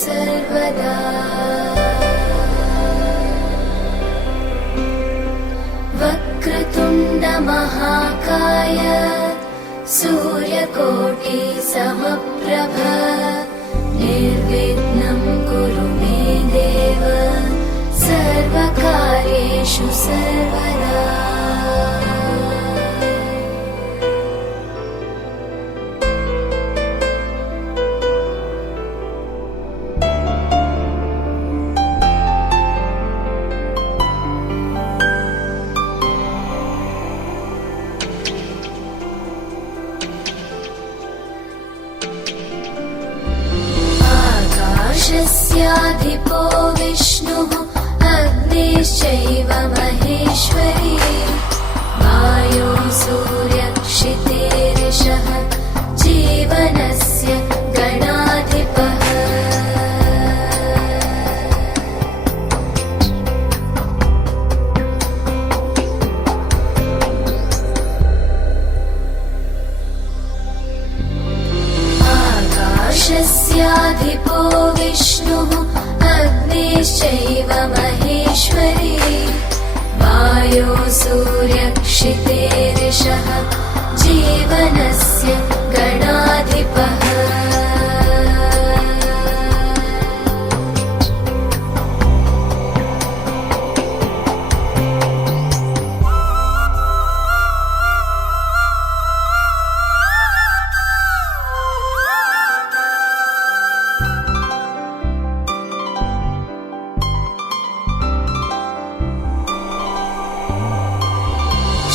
सर्वदा वक्रतुण्ड महाकाय सूर्यकोटि समप्रभ निर्विघ्नं कुरु मे देव सर्वकार्येषु सर्वदा। आकाशस्याधिपो विष्णुः अग्निश्चैव महेश्वरी वायो सूर्यक्षितेरिषः जीवनस्य गणाधिपः। आकाशस्याधिपो विष्णुः अग्निश्चैव महेश्वरी वायो सूर्यक्षितेरिषः जीवनस्य गणाधिपः।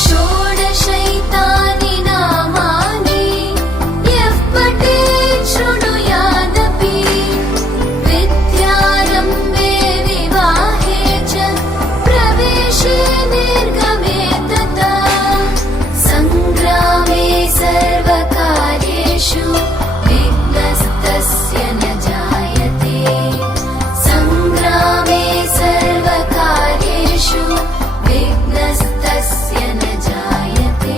षोडशैतानि नामानि यः पठेत् शृणुयादपि विद्यारम्भे विवाहे च प्रवेशे निर्गमे तथा सङ्ग्रामे सर्वकार्येषु विघ्नस्तस्य न जायते सङ्ग्रामे सर्वकार्येषु विघ्नस्तस्य न जायते।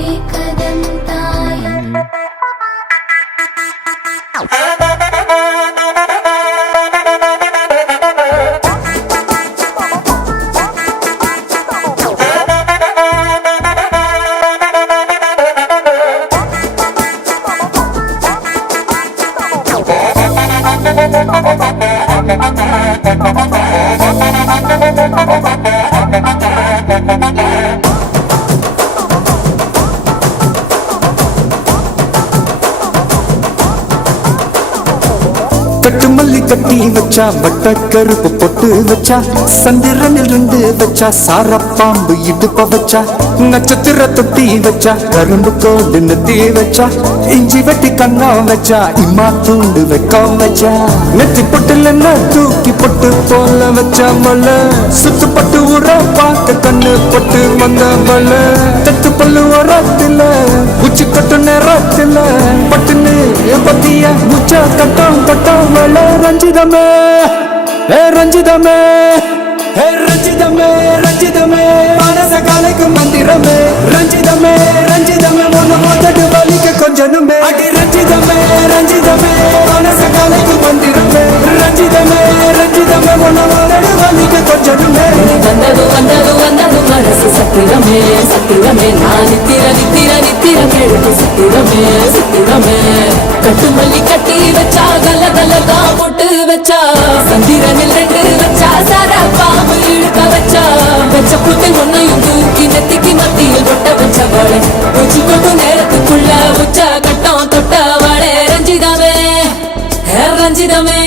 एकदन्ताय கட்டுமல்லி கட்டி வச்சா வட்ட கருப்பு பொட்டு வச்சா சந்திரனில் இருந்து வச்சா சாரப்பாம்பு இடுப்ப வச்சா நட்சத்திர தொட்டி வச்சா கரும்பு கோடு நெத்தி வச்சா இஞ்சி வெட்டி கண்ணம் வச்சா இம்மா தூண்டு வைக்கம் வச்சா நெத்தி பொட்டுல தூக்கி பொட்டு போல வச்சா மல சுத்து பட்டு உர பார்க்க கண்ணு பொட்டு வந்த மல தட்டு பல்லு உரத்துல உச்சி கட்டு நேரத்துல பட்டுன்னு பத்திய முச்ச கட்டம் கட்டம் மல ரஞ்சிதமே ரஞ்சிதமே ரஞ்சிதமே ரஞ்சிதமே மனச கலைக்கு மந்திரமே ரஞ்சிதமே ரஞ்சிதமே ஒன்னு மோதட்டு வலிக்க கொஞ்சனுமே அடி ரஞ்சிதமே ரஞ்சிதமே மனச கலைக்கு மந்திரமே ரஞ்சிதமே ரஞ்சிதமே ஒன்னு மோதட்டு வலிக்க கொஞ்சனுமே வந்தது வந்தது வந்தது மனசு சத்திரமே சத்திரமே நான் நித்திர நித்திர நித்திர கேளுக்கு சத்திரமே சத்திரமே கட்டுமல்லி கட்டி வச்சா கல்ல கல்லதா போட்டு வச்சா சந்திரனில் ரெண்டு வச்சா சாரா பாம்பு இழுக்க வச்சா வச்ச புத்தை ஒன்னையும் தூக்கி நெத்திக்கு மத்தியில் பொட்ட வச்ச வாழை உச்சி கொண்டு நேரத்துக்குள்ள உச்ச கட்டம் தொட்ட வாழை ரஞ்சிதமே ரஞ்சிதமே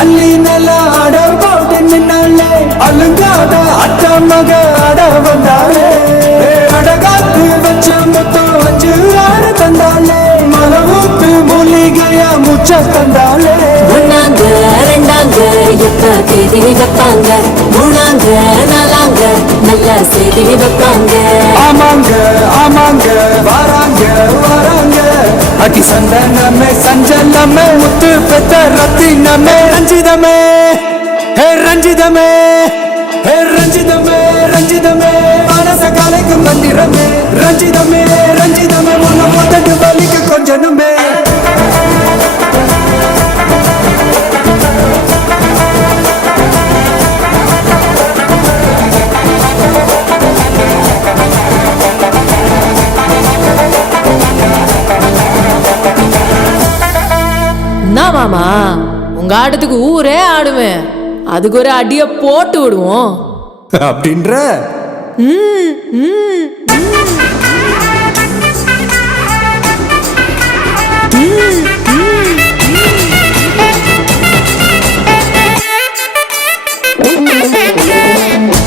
அள்ளி நல்ல ஆட போட்டு நின்னாலே அழுங்காத அத்த மக ஆட வந்தாலே அடகாத்து வச்ச மொத்தம் 5 6 தந்தாலே மலவூத்து மூலிகையா முச்ச தந்தாலே ஒன்னாங்க ரெண்டாங்க எப்ப தேதி வைப்பாங்க மூணாங்க நாலாங்க நல்ல செய்தி வைப்பாங்க ஆமாங்க ஆமாங்க வராங்க வராங்க அடி சந்தனமே சஞ்சலமே முத்து பெத்த ரத்தினமே ரஞ்சிதமே ஹே ரஞ்சிதமே ஹே ரஞ்சிதமே ரஞ்சிதமே மனச கலைக்கும் மந்திரமே ரஞ்சிதமே ரஞ்சிதமே உன்னை மொத்தட்டு வலிக்கு கொஞ்சனுமே என்ன மாமா உங்க ஆட்டத்துக்கு ஊரே ஆடுவேன் அதுக்கு ஒரு அடிய போட்டு விடுவோம் அப்படின்ற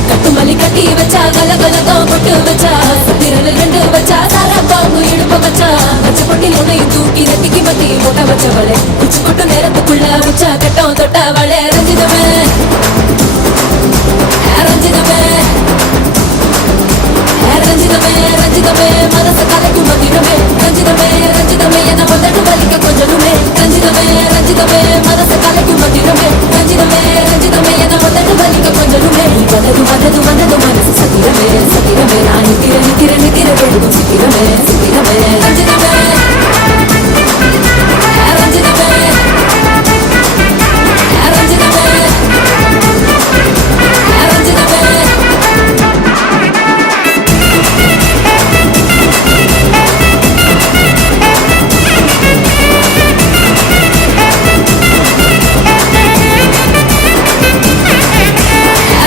கட்டுமல்லி கட்டி வச்சா கலகலகம் பொட்டு வச்சா சத்திரல் 2 வச்சா சாரா பாம்பு இடுப்ப வச்சா வச்ச பொட்டி உன்னையும் தூக்கி நெத்திக்கு மத்தி போட்ட வச்சவளே உச்சி கொட்டு நேரத்துக்குள்ள உச்சா கட்டம் தொட்டவளே ரஞ்சிதமே ரஞ்சிதமே ரஞ்சிதமே ரஞ்சிதமே மனச கலைக்கும் மந்திரமே ரஞ்சிதமே ரஞ்சிதமே என்ன முதட்டு வலிக்க கொஞ்சனுமே ரஞ்சிதமே ரஞ்சிதமே மனச கலைக்கும் மந்திரமே ரஞ்சிதமே ரஞ்சிதமே என்ன முதட்டு வலிக்க கொஞ்சனுமே வந்தது வந்தது வந்தது மனசு சத்திரமே சத்திரமே நான் நிக்கிற நிக்கிற நிக்கிற வெளுக்கும் சித்திரமே சித்திரமே ரஞ்சிதமே ரஞ்சிதமே ரஞ்சிதமே ரஞ்சிதமே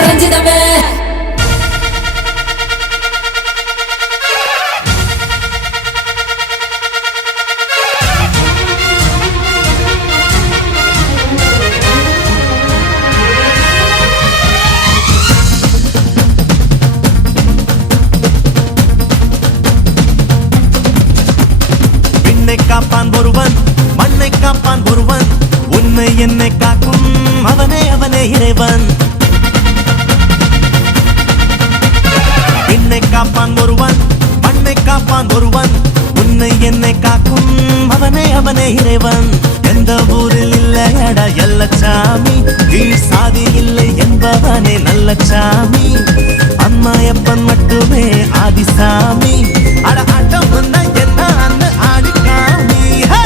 ரஞ்சிதமே விண்ணை காப்பான் ஒருவன் மண்ணை காப்பான் ஒருவன் உன்னை என்னை காக்கும் அவனே அவனே இறைவன் விண்ணை காப்பான் ஒருவன் மண்ணை காப்பான் ஒருவன் உன்னை என்னை காக்கும் அவனே அவனே இறைவன் எந்த ஊரில் இல்லையடா எல்லச்சாமி கீழ் சாதி இல்லை என்பவனே நல்ல சாமி அம்மாயப்பன் மட்டுமே ஆதிசாமி அட ஆட்டம் வந்தா என்ன அன்னு ஆடிக்காமி ஹே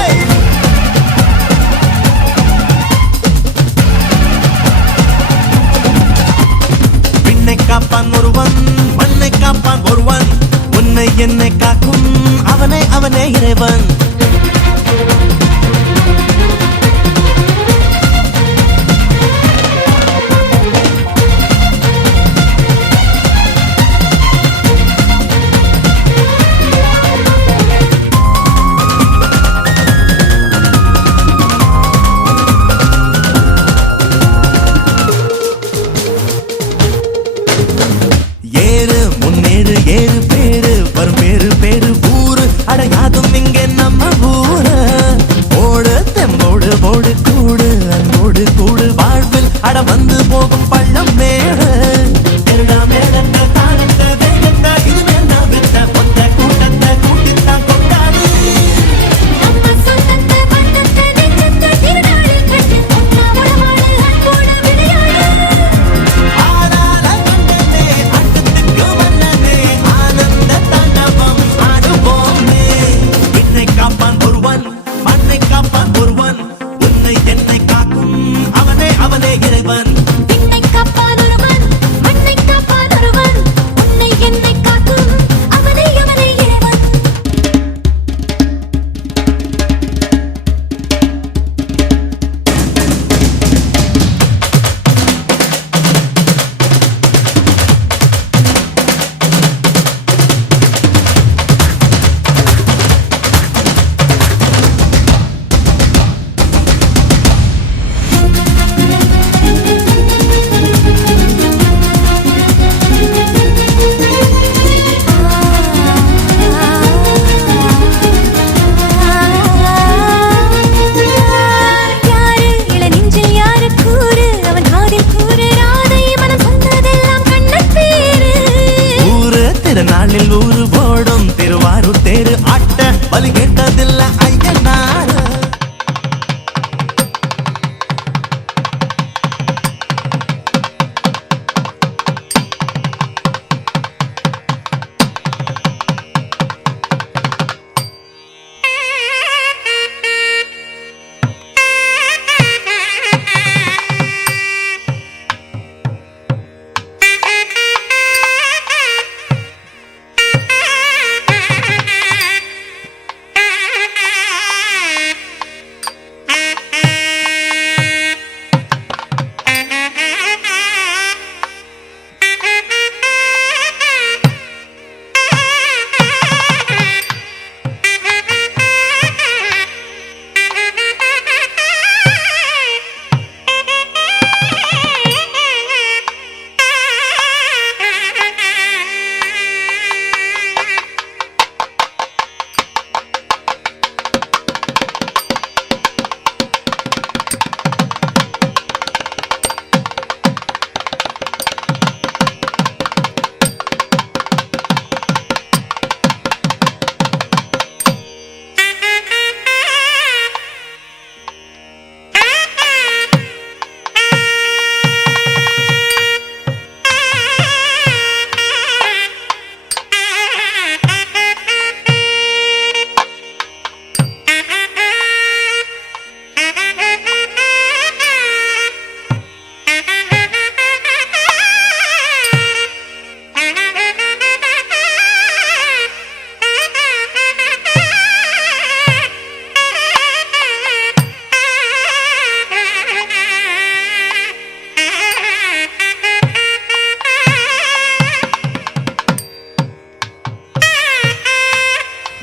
விண்ணை காப்பான் ஒருவன் மண்ணை காப்பான் ஒருவன் உன்னை என்னை காக்கும் அவனே அவனே இறைவன் ஏறு முன்னேறு ஏறு பேரு வரும் பேரு பேரு ஊரு அடையாதும் இங்கே நம்ம ஊரு ஓடு தெம்போடு போடு கூடு அன்போடு கூடு வாழ்வில் அட வந்து போகும் பள்ளம் மேடு திருடா மேடத்த தானத்த வேகத்த இது வேண்டாம் விட்ட பொத்த கூட்டத்தை கூட்டித்தான் கொண்டாடு நம்ம சொந்தத்தை பந்தத்தை நெஞ்சத்தை திருநாளி கட்டு ஒன்னா உறவாடு அன்போடு விளையாடு ஆனால கண்டனே அட்டத்துக்கு வந்தனே ஆனந்த தாண்டவம் ஆடுவோமே விண்ணை காப்பான் ஒருவன் மண்ணை காப்பான் ஒருவன் உன்னை என்னை காக்கும் அவனே அவனே இறைவன் விண்ணை திருநாளில் ஊரு போடும் திருவாரூர் தேரு ஆட்ட பலி கேட்டதில்ல ஐயனாரு.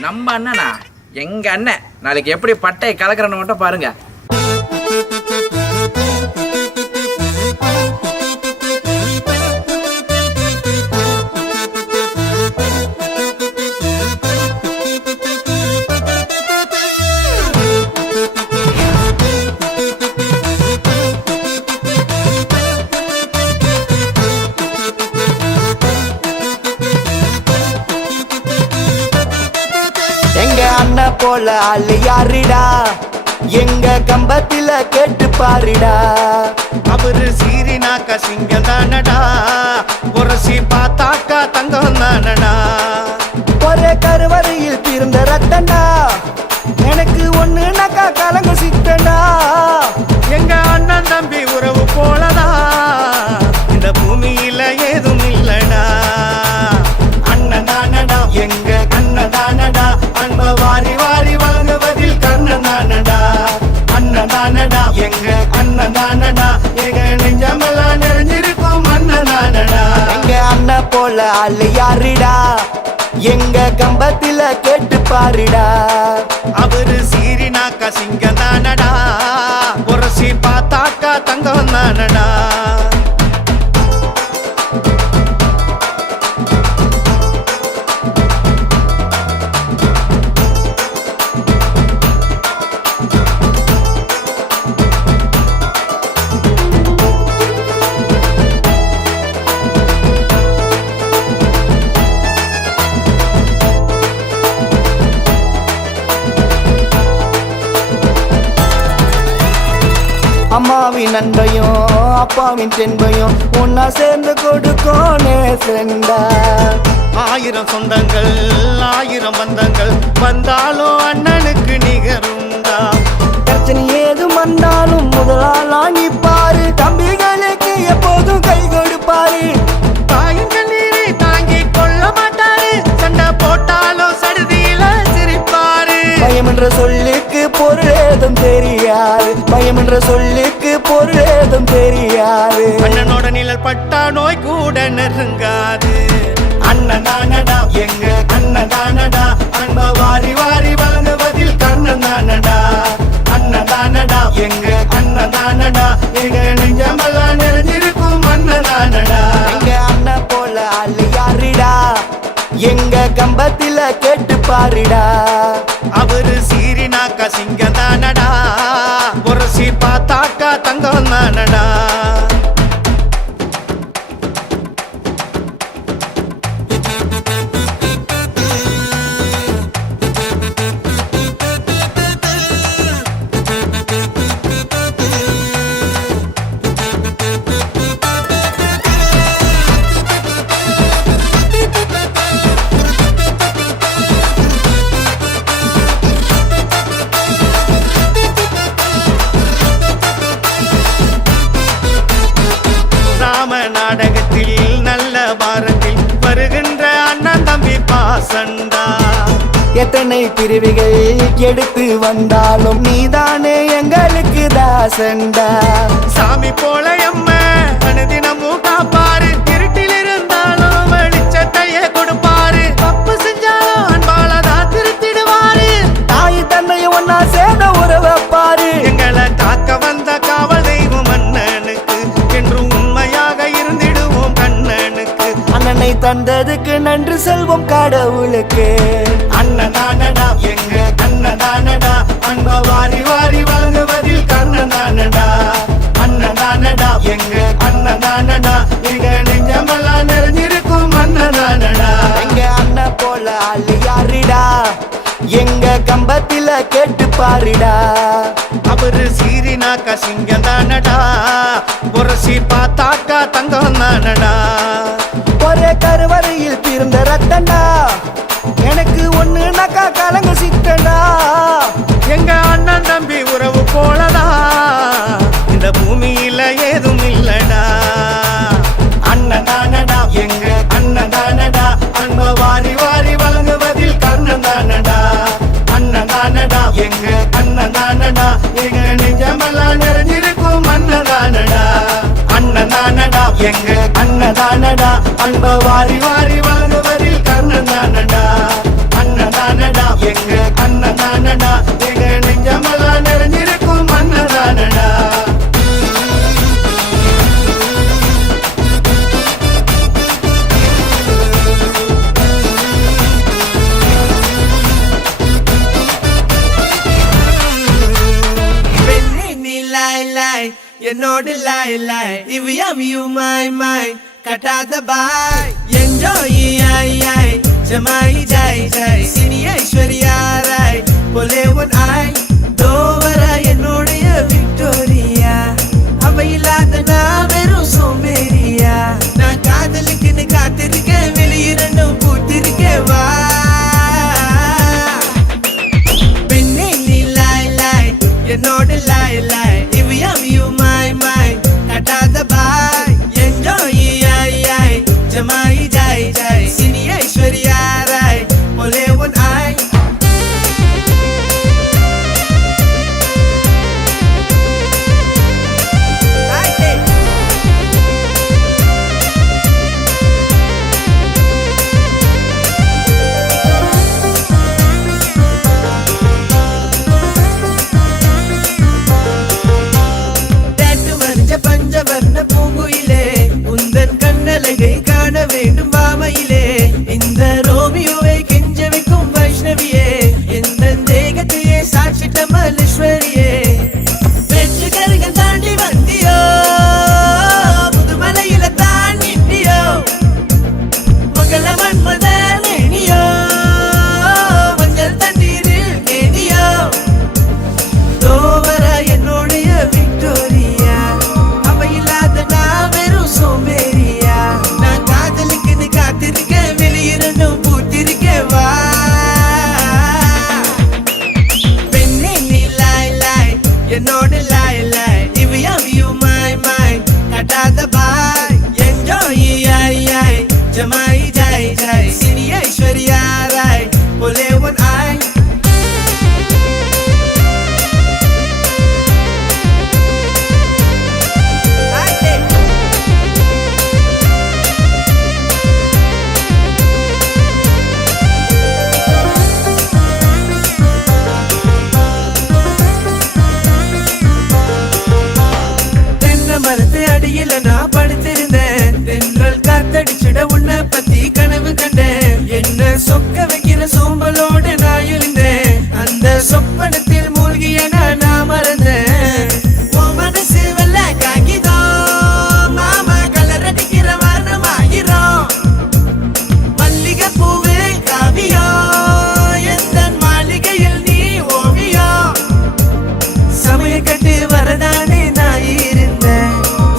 நம்ம அண்ணனா எங்க அண்ணன் நாளைக்கு எப்படி பட்டை கலக்கிறன்னு மட்டும் பாருங்க. எங்க அண்ணன் போல ஆளு யாருடா, எங்க கம்பத்தில கேட்டு பாருடா. அவரு சீரினாக்கா சிங்கம் தானடா, புரசி பார்த்தாக்கா தங்கம் தானடா. ஒரே கருவறையில் பிறந்த ரத்தண்டா, எனக்கு ஒண்ணுனாக்கா கலங்க சித்தண்டா. எங்க அண்ணன் தம்பி உறவு போலதா, இந்த பூமியில ஏதும் இல்லடா. அண்ணன் தானடா எங்க அண்ணன் தானடா, அன்ப வாரி வாரி வாங்குவதில் கண்ணன் தானடா. அண்ணன் தானடா எங்க அண்ணன் தானடா, எங்க நெஞ்சமெல்லாம் நிறைஞ்சிருக்கும் அண்ணன் தானடா. எங்க அண்ணன் போல ஆளு யாருடா, எங்க கம்பத்தில கேட்டு பாருடா. அவரு சீரினாக்கா சிங்கம் தானடா, புரசி பார்த்தாக்கா தங்கம் தானடா. அம்மாவின் அன்பையும் அப்பாவின் தென்பையும் ஒன்னா சேர்ந்து கொடுக்கும் நேசண்டா. ஆயிரம் சொந்தங்கள் ஆயிரம் பந்தங்கள் வந்தாலும் அண்ணனுக்கு நிகருண்டா. பிரச்சனை ஏதும் வந்தாலும் முதலாளா நிப்பாரு, தம்பிகளுக்கு எப்போதும் கை கொடுப்பாரு. தாயின் கண்ணீரை தாங்கி கொள்ள மாட்டாரு, சண்டை போட்டாலும் சடுதியில சிரிப்பாரு. பயம் என்ற சொல்லுக்கு பொருள் ஏதும் தெரியாது, பயம் என்ற சொல்லுக்கு பொருள் ஏதும் தெரியாது. அண்ணனோட நிழல் பட்டா நோய் கூட நெருங்காது. அண்ணன் தானடா எங்க அண்ணன் தானடா, அன்ப வாரி வாரி வாங்குவதில் கண்ணன் தானடா. அண்ணன் தானடா எங்க அண்ணன் தானடா, எங்க நெஞ்சமெல்லாம் நிறைஞ்சிருக்கும் அண்ணன் தானடா. எங்க அண்ணன் போல ஆளு யாருடா, எங்க கம்பத்தில கேட்டு பாருடா. அவரு சீரினாக்கா சிங்கம் தானடா, புரசி பார்த்தாக்கா தங்கம் தானடா. வாசண்டா. எத்தனை பிரிவுகள் எடுத்து வந்தாலும் நீதானே எங்களுக்கு தாசண்டா. சாமி போல எம்ம அனுதினமும் காப்பாரு, இருட்டில் இருந்தாலும் வெளிச்சத்தையே கொடுப்பாரு, தப்பு செஞ்சாலும் அன்பாலதான் திருத்திடுவாரு. தாய் தன்னை ஒன்னா சேர்ந்த உறவை பாரு. எங்களை காக்க வந்த காவல் தெய்வம் அண்ணனுக்கு என்றும் உண்மையாக இருந்திடுவோம் கண்ணனுக்கு. அண்ணனை தந்ததுக்கு நன்றி செல்வம் கடவுளுக்கு. அண்ணனானடா எங்க கண்ணனானடா, அன்ப வாரி வாரி வழங்குவதில் கண்ணனானடா. அண்ணனானடா எங்க அண்ணனானடா, எங்க நெஞ்சமெல்லாம் நிறைஞ்சிருக்கும் அண்ணனானடா. எங்க அண்ணன் போல ஆளு யாருடா, எங்க கம்பத்தில கேட்டு பாருடா. அவரு சீரினாக்கா சிங்கம் தானடா, புரசி பார்த்தாக்கா தங்கம் தானடா. ஒரே கருவறையில் பிறந்த ரத்தண்டா, எனக்கு ஒண்ணுனாக்கா கலங்க சித்தண்டா. எங்க அண்ணன் தம்பி உறவு போலடா, இந்த பூமியில ஏதும் இல்லடா. அண்ணனானடா எங்க அண்ணனானடா, அன்ப வாரி வாரி வழங்குவதில் கண்ணனானடா. அண்ணனானடா எங்க அண்ணனானடா, எங்க நெஞ்சமெல்லாம் நிறைஞ்சிருக்கும் அண்ணனானடா. அண்ணனானடா எங்க அண்ணனானடா, அன்ப வாரி வாரி வழங்குவதில் கண்ணனானடா. அண்ணனானடா எங்க அண்ணனானடா, எங்க நெஞ்சமெல்லாம் நிறைஞ்சிருக்கும் அண்ணனானடா. என்னோடு லாய் லாய் இவ்வியு மாய் மாய் கட்டாத பாய் என்ஜாய் ஐ ஜமாய் ஜாய் ஜாய் சினி ஐஸ்வர்யா ராய் போலே உன் ஆய் தோவரா என்னுடைய விக்டோரியா. அவ இல்லாத நான் வெறும் சோம்பேறியா. நான் காதலுக்குன்னு காத்திருக்கேன், வெளியிரண்டும் பூத்திருக்கேன் வா. பெண்ணே நீ லாய் லாய் என்னோடு லாய் லாய் இவ்வியு மாய் மாய் கட்டாத பாய் என்ஜாய் ஐ ஜமாய் ஜாய் ஜாய் சினி ஐஸ்வர்யா ராய் போலே உன் ஆய். பஞ்சவர்ண பூங்குயிலே உந்தன் கண்ணழகை காண வேண்டும் வாமையிலே. இந்த ரோமியோவை கெஞ்ச வைக்கும் வைஷ்ணவியே, எந்த தேகத்தையே சாட்சிட்ட மல்லேஸ்வரியே. வெற்றி கருகள் தாண்டி வந்தியோ, முதுமலையில தான் நின்றியோ, மகள மன்மத நேனியோ, மஞ்சள் தண்ணீரில் நேனியோ. தோவர என்னுடைய விக்டோரியா, அவ இல்லாத நான் வெறும் சோம்பேறியா. நான் காதலுக்குன்னு காத்திருக்கேன், வெளியிரண்டும் பூத்திருக்கேன் வா. பெண்ணே நீ லாய் லாய் என்னோடு லாய் லாய் இவ்வியு மாய் மாய் கட்டாத பாய் என்ஜாய் ஐ ஜமாய் ஜாய் ஜாய் சினி ஐஸ்வர்யா ராய் போலே உன் ஆய். மரத்து அடியில நான் படுத்திருந்தேன், தென்றல் காத்தடிச்சிட உன்னை பத்தி கனவு கண்டேன். என்ன சொக்க வைக்கிற சோம்பலோடு நான் இருந்தேன், அந்த சொப்பனத்தில் மூழ்கிய நான் மறந்தேன். உன் மனசு வெள்ள காகிதம், மாமா கலர் அடிக்கிற வர்ணமாகிறோம். மல்லிகை பூவே காவியம், எந்த மாளிகையில் நீ ஓவியம். சமய கட்டு வரதானே நான் இருந்தேன்,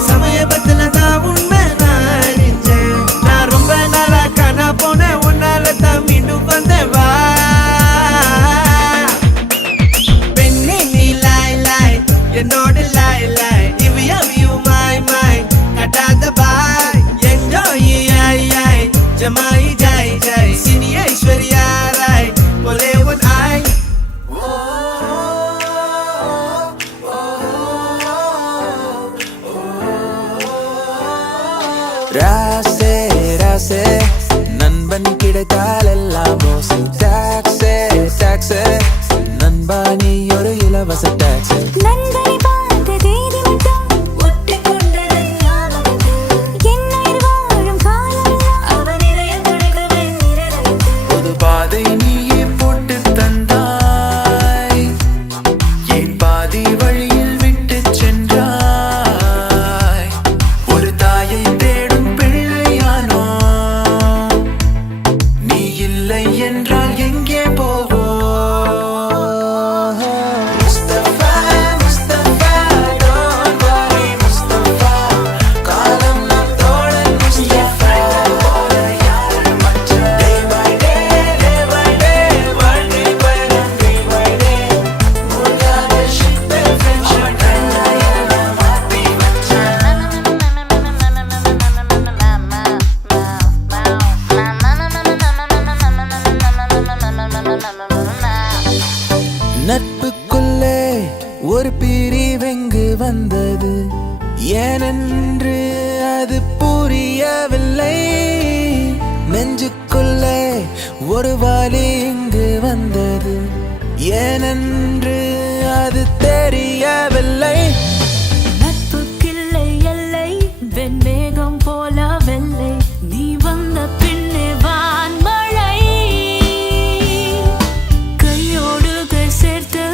சமயபத்துல தான் உண்மை நான் அறிஞ்சேன். நான் ரொம்ப நாளா காணா போனேன், உன்னால தான் மீண்டும் வந்தவா. பெண்ணே நீ லாய் லாய் என்னோடு லாய் லாய் இவ்வியு மாய் மாய் கட்டாத பாய் என்ஜாய் ஐ ஜமாய் ஜாய் ஜாய் சினி ஐஸ்வர்யா நண்பன் கிடைத்தால் எல்லாம் ரோசு. டாக்ஸே டாக்ஸே நண்பா நீ ஒரு இலவச டாக்ஸே. நண்பனை பார்த்த தேதி மட்டும் ஒட்டிக்கொண்டது ஞாபகத்தில். என் உயிர் வாழும் காலமெல்லாம் அவன் இதயம் துடிக்குமே நிரந்தரத்தில். புது பாதை நீயே போட்டு தந்தாய், ஏன் பாதி வழியில் விட்டு சென்றாய். ஒரு தாயை தேடும் பிள்ளையானோ, நீ இல்லை என்றால் எங்கே போவோ. முஸ்தபா முஸ்தபா don't worry முஸ்தபா, காலம் நம் தோழன் முஸ்தபா. யார் மச்சான் day by day வாழ்க்கை பயணம் day by day. மூழ்காத ship friendship எல்லாம் மாத்தி வச்சான். நட்புக்குள்ளே ஒரு பிரிவெங்கு வந்தது, ஏனென்று அது புரியவில்லை. நெஞ்சுக்குள்ளே ஒரு வலி இங்கு வந்தது, ஏனென்று அது தெரியவில்லை. நட்புக்கில்லை எல்லை, வெண்மேகம் போல வெள்ளை, நீ வந்த பின்னே வான்மழை. கையோடு கை சேர்த்து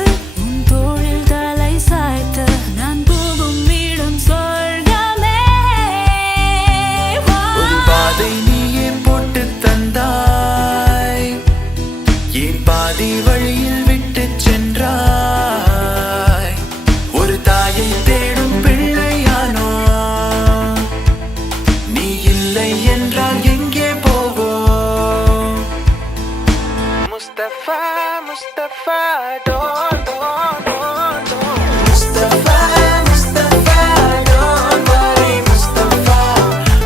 உன் தோளில் தலை சாய்த்து, நான் போகும் இடம் சொர்க்கமே. ஒரு பாதை நீயே போட்டு தந்தாய், ஏன் பாதி வழியில் விட்டு சென்றாய். ஒரு தாயை தேடும் பிள்ளையானோ, நீ இல்லை என்றால் எங்கே போவோ. Mustafa Mustafa don't Mustafa Mustafa don't worry Mustafa,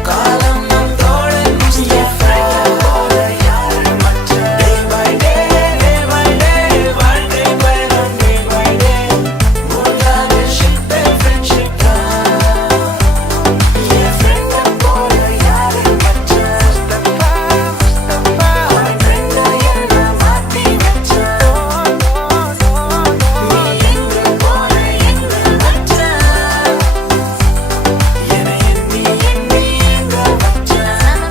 காலம் நம் தோழன் முஸ்தபா. யார் மச்சான் day by day வாழ்க்கை பயணம் day by day. மூழ்காத ship friendship தான், என் friend போல யார் மச்சான். முஸ்தபா முஸ்தபா friend எல்லாம் மாத்தி வச்சான். நீ எங்க போற எங்க வச்சான், என்னை எண்ணி எண்ணி எங்க வச்சான்.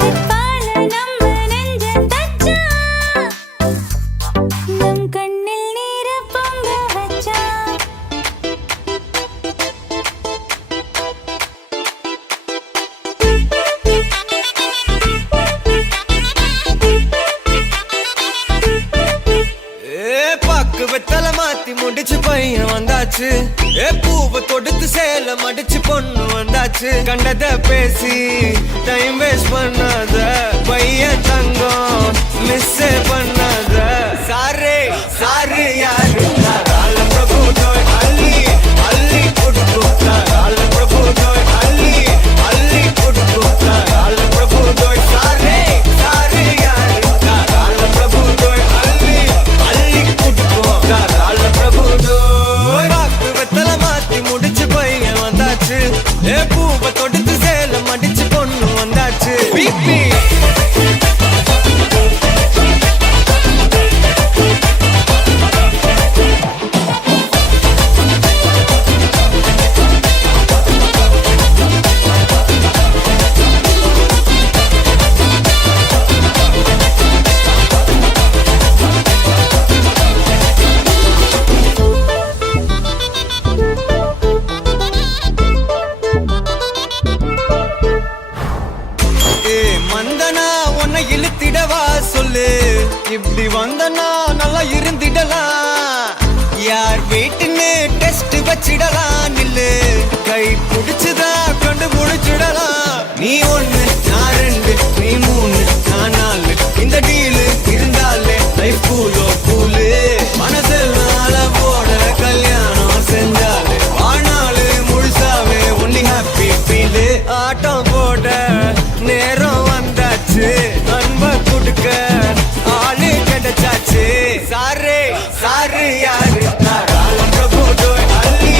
நட்பால நம்ம நெஞ்ச தச்சான், நம் கண்ணில் நீர பொங்க வச்சான். பாக்கு வெத்தல மாத்தி முடிச்சு பையன் வந்தாச்சு. பூவை தொடுத்து சேல மடிச்சு பொண்ணு வந்தாச்சு. கண்டத பேசி டைம் வேஸ்ட் பண்ணாத பையன் தங்கம் மிஸ் பண்ணாத. சாரே சாரு யாரு கால பிரபு தோய் அள்ளி அள்ளி கொடுத்து கால பிரபு தோய் அள்ளி அள்ளி கொடுத்து கால பிரபு தோய். சாரே சாரு யாரு கால பிரபு தோய் அள்ளி அள்ளி கொடுத்து கால பிரபு தோய். பாக்கு வெத்தல மாத்தி முடிச்சு பையன் வந்தாச்சு. பூவை தொடுத்து சேல மடிச்சு பொண்ணு வந்தாச்சு. பிபி மந்தனா உன்னை இழுத்திடவா சொல்லு, இப்படி வந்தனா நல்லா இருந்திடலாம். யார் வீட்டுன்னு டெஸ்ட் வச்சிடலாம் நில்லு, கை பிடிச்சுதா கண்டு முடிச்சிடலாம். நீ ஒண்ணு நான் ரெண்டு நீ மூணு நான் நாலு, இந்த டீலு இருந்தாலே லைஃப் கூலோ கூலு. மனசெல்லாம் அளவோட கல்யாணம் செஞ்சாலே ஆனாலு முழுசாவே ஒன்லி ஹாப்பி ஃபீலு. ஆட்டம் போட நேரம் வந்தாச்சு, அன்பை கொடுக்க ஆளு கிடைச்சாச்சு. சாரே சாரு யாரு கால பிரபு தோய் அள்ளி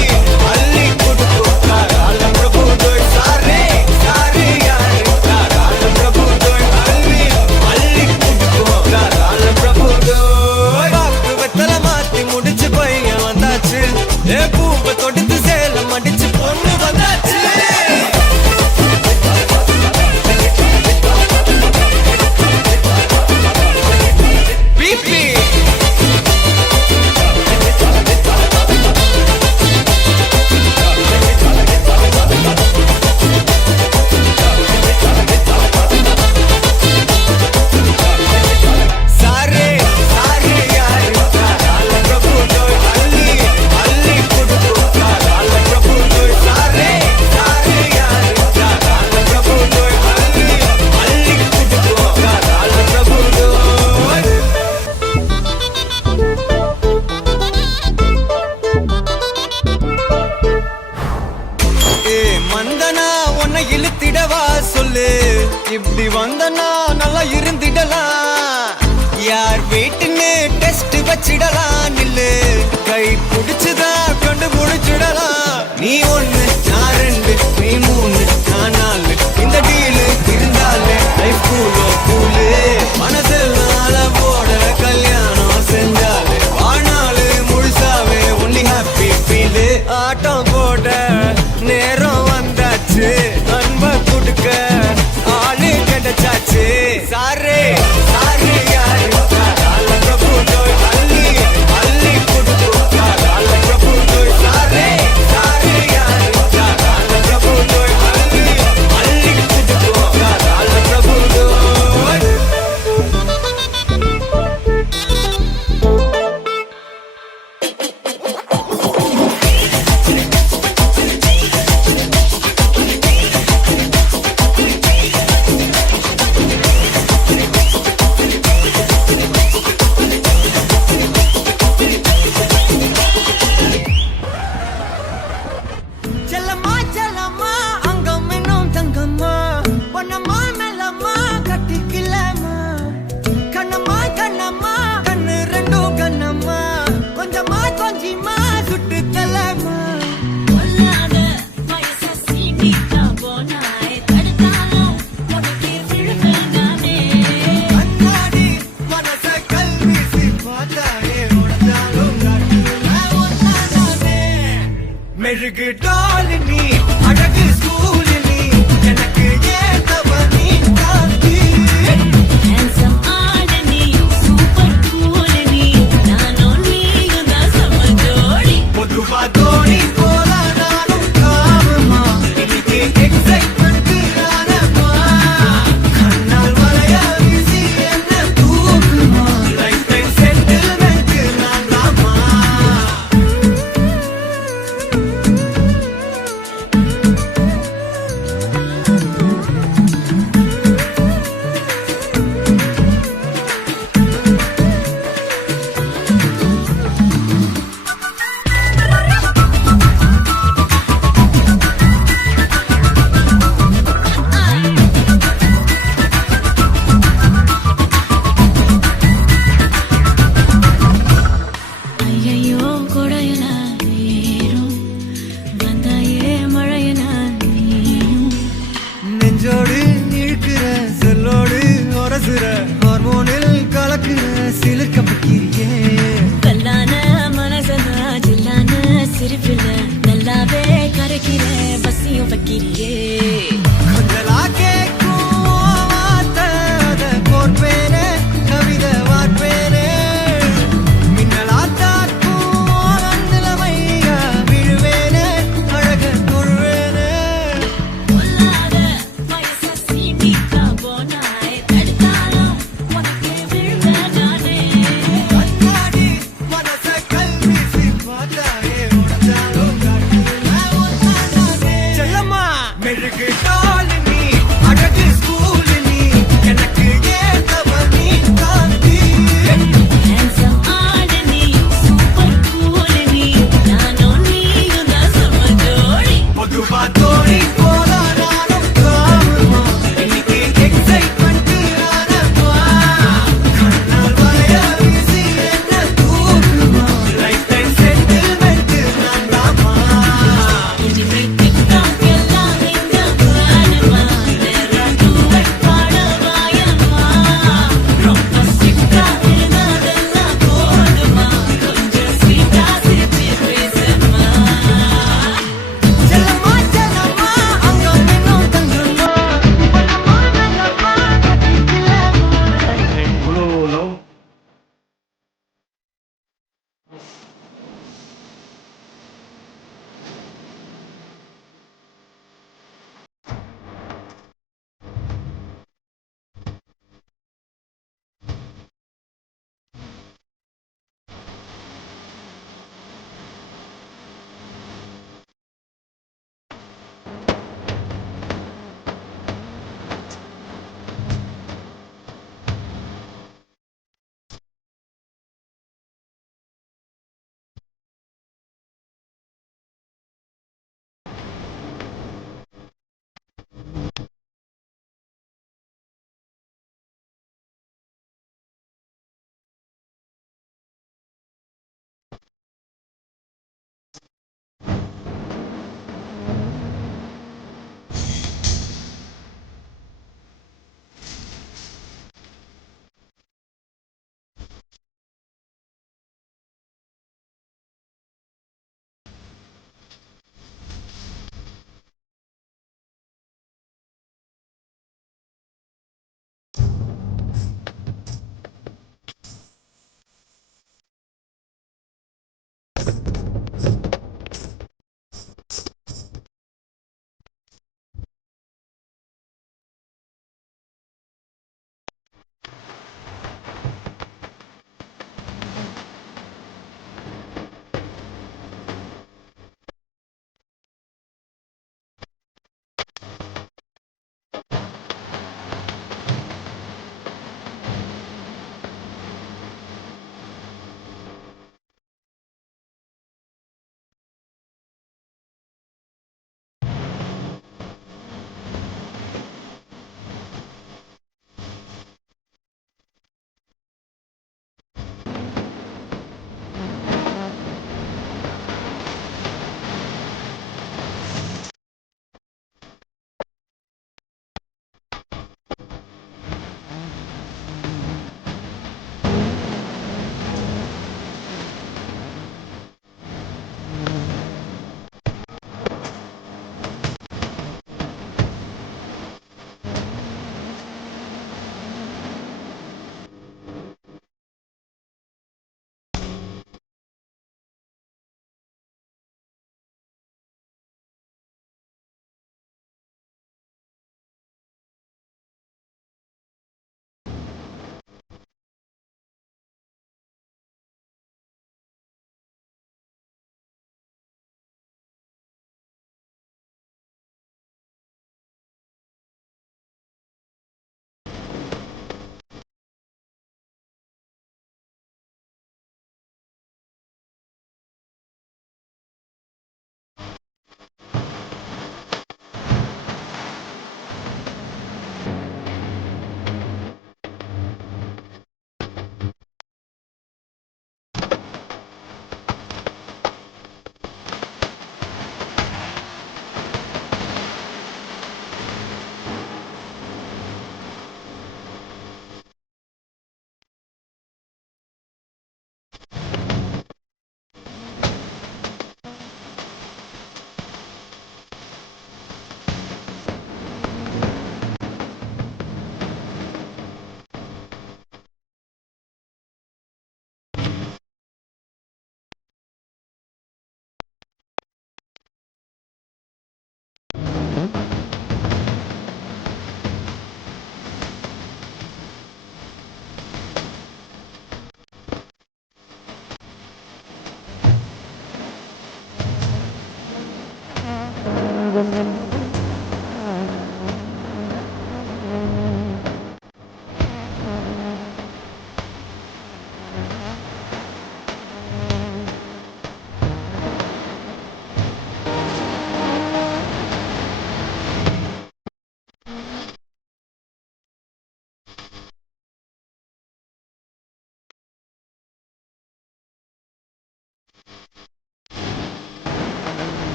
அள்ளி கொடுத்து கால பிரபு தோய். சாரே சாரு யாரு இப்படி வந்தனா நல்லா இருந்திடலாம் யார் வீட்டுன்னு டெஸ்ட் வச்சிடலாம் நில்லு கை பிடிச்சுதா கண்டு முடிச்சிடலாம் நீ ஒண்ணு நான் ரெண்டு நீ மூணு நான் நாலு இந்த டீலு இருந்தாலே லைஃப் கூலு மனசெல்லாம் போட கல்யாணம் செஞ்சாலே வாழ்நாள் முழுசாவே ஒன்லி ஹாப்பி ஃபீலு ஆட்டம் போட நேரம் வந்தாச்சு அன்பை கொடுக்க ஆளு கிடைச்சாச்சு சாரே சாரே யாரு பிரபு அள்ளி அள்ளி கொடுத்து பிரபு சாரே சாரே யாரு பிரபு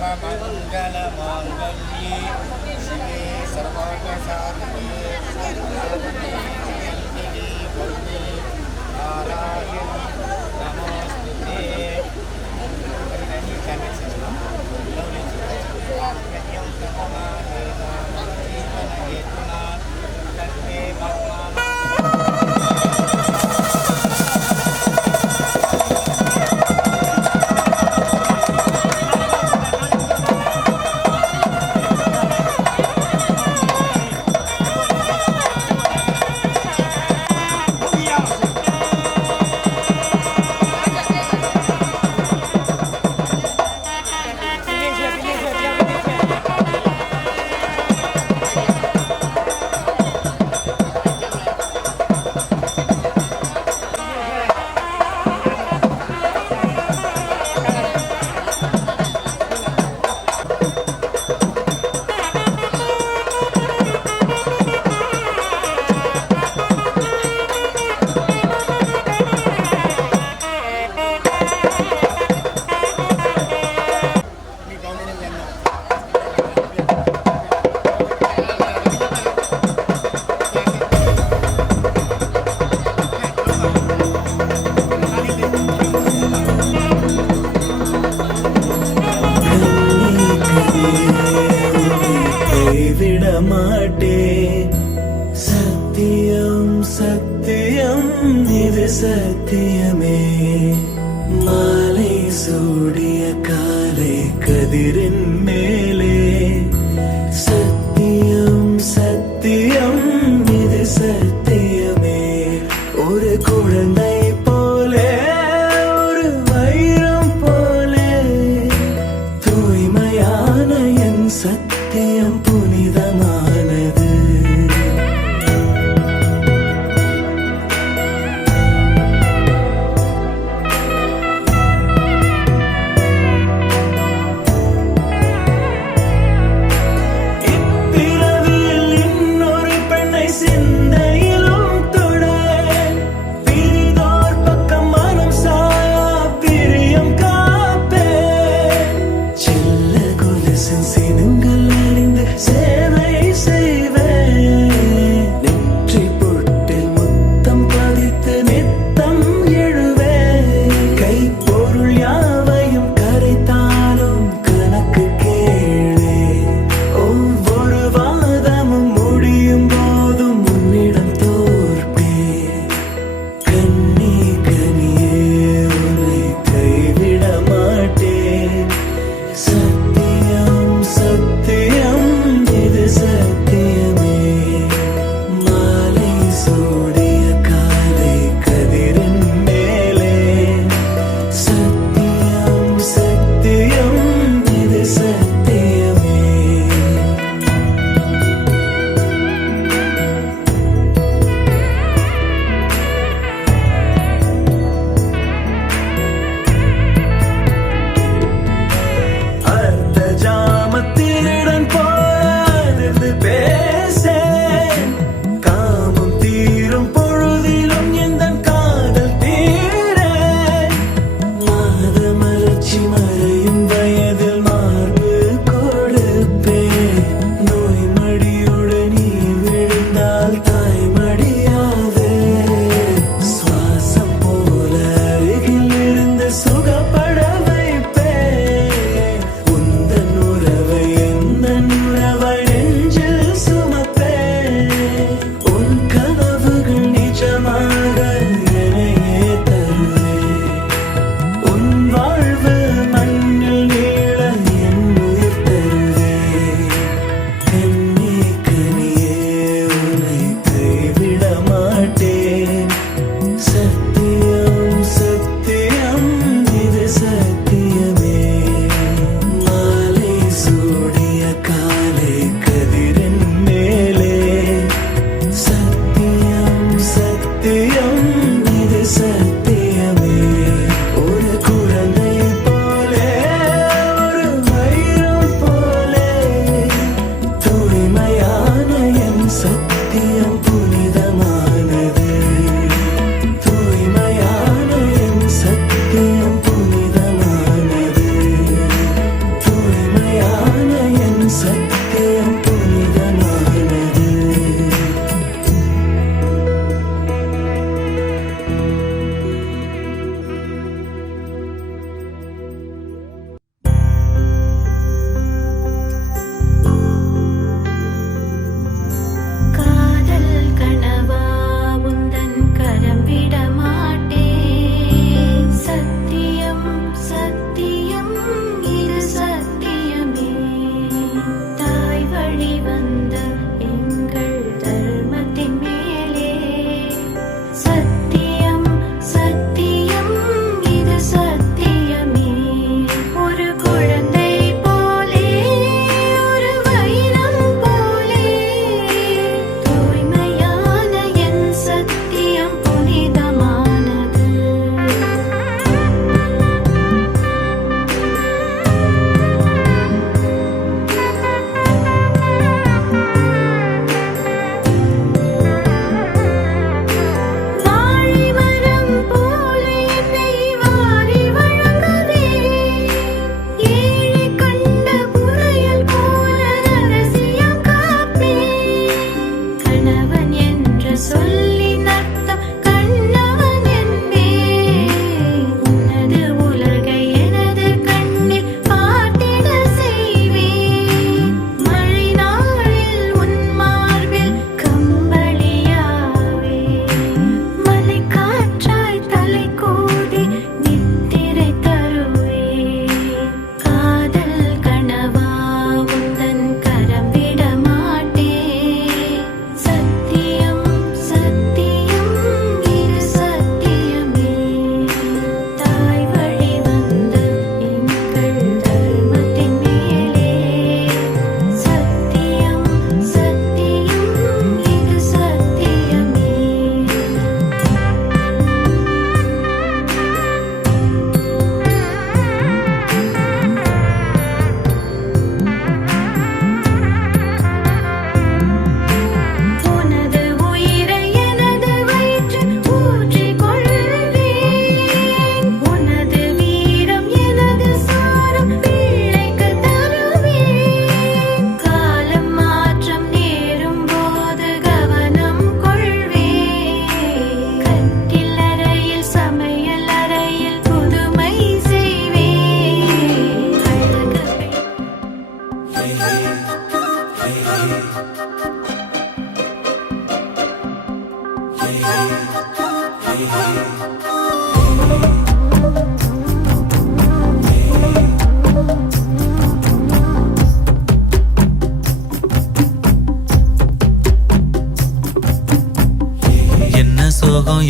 सर्वमङ्गलमाङ्गल्ये शिवे सर्वार्थसाधिके शरण्ये वन्दे नारायणी नमोस्तुते கைவிட மாட்டேன் சத்தியம் சத்தியம் இது சத்தியமே மாலை சூடிய காலை கதிரின் மேலே சத்தியம் சத்தியம் இது சத்தியமே ஒரு குழந்தை போலே ஒரு வைரம் போலே தூய்மையான என் சத்தியம் புனிதமானது இப்பிறவியில் இன்னொரு பெண்ணை சிந்தையிலும் தொட பிரிதோர் பக்கம் மனம் சாயா பிரியம் காப்பே செல்ல கொலுசின் சினுங்கள் அறிந்து சேவை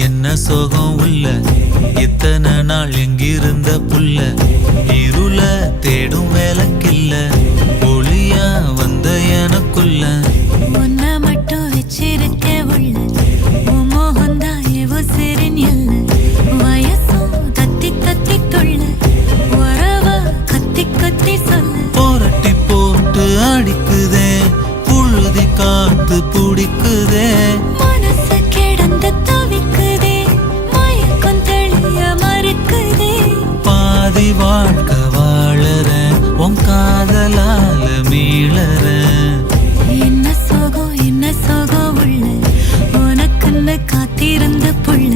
என்ன சோகம் உள்ள இத்தனை நாள் எங்கிருந்த புல்ல இருள தேடும் வேலைக்கில்ல ஒளியா வந்த எனக்குள்ள உன்னை மட்டும் வச்சிருக்க உள்ள உன் மோகந்தான் எவோ சிறின் எல்ல வயசும் தத்தி தத்தி தொள்ள உறவ கத்தி கத்தி சொல்ல போரட்டி போட்டு அடிக்குதே புழுதி காத்து பிடிக்குதே மனசு கிடந்து தவிக்குதே மயக்கம் தெளிய மறுக்குதே பாதி வாழ்க்கை வாழறேன் உன் காதலால மீளறேன் என்ன சோகம் உள்ள உனக்குன்னு காத்திருந்த புள்ள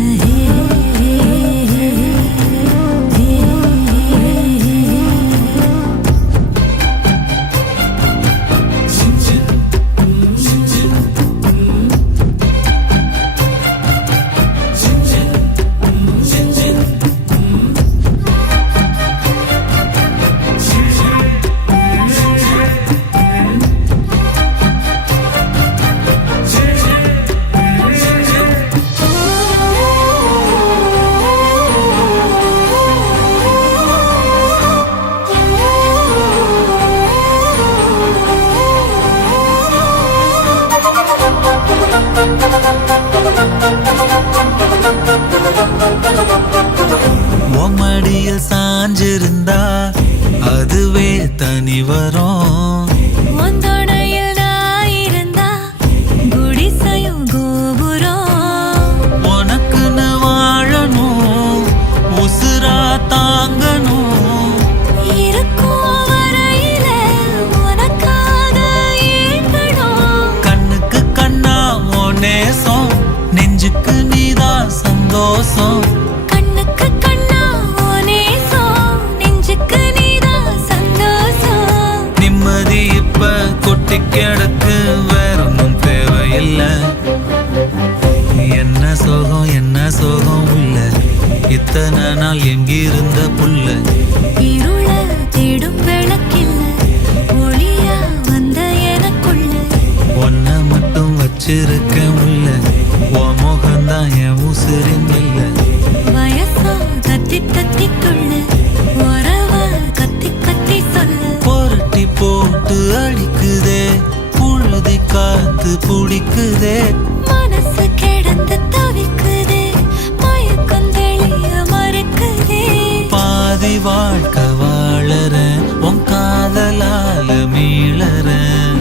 மடியில் சாஞ்சிருந்தா அதுவே தனி வரும் ஒந்தோடையில் நான் இருந்தா குடிசையும் கோபுரம் உனக்குன்னு வாழணும் உசுரா தாங்கணும் இருக்கும் வரையில உனக்காக ஏங்கணும் கண்ணுக்கு கண்ணா ஓ நேசம் நெஞ்சுக்கு நீதான் சந்தோஷம் கண்ணுக்கு கண்ணா ஓ நேசம் நெஞ்சுக்கு நீதான் சந்தோஷம் நிம்மதி இப்ப கொட்டி கிடக்கு வேற ஒன்றும் தேவையில்லை என்ன சோகம் உள்ள இத்தனை நாள் எங்கிருந்த புல்ல இருள தேடும் விளக்கில்ல ஒளியா வந்த எனக்குள்ள ஒன்ன மட்டும் வச்சிருக்க உள்ள உன் முகம்தான் என் உசிரின் இல்ல வயசோ தத்தி தத்தி கொள்ள உறவ கத்தி கத்தி சொல்ல புரட்டி போட்டு அடிக்குதே புழுதி காத்து பிடிக்குதே மனசு கிடந்து தவிக்குதே மயக்கம் தெளிய மறுக்குதே பாதி வாழ்க்கை வாழறேன் உன் காதலால மீளறேன்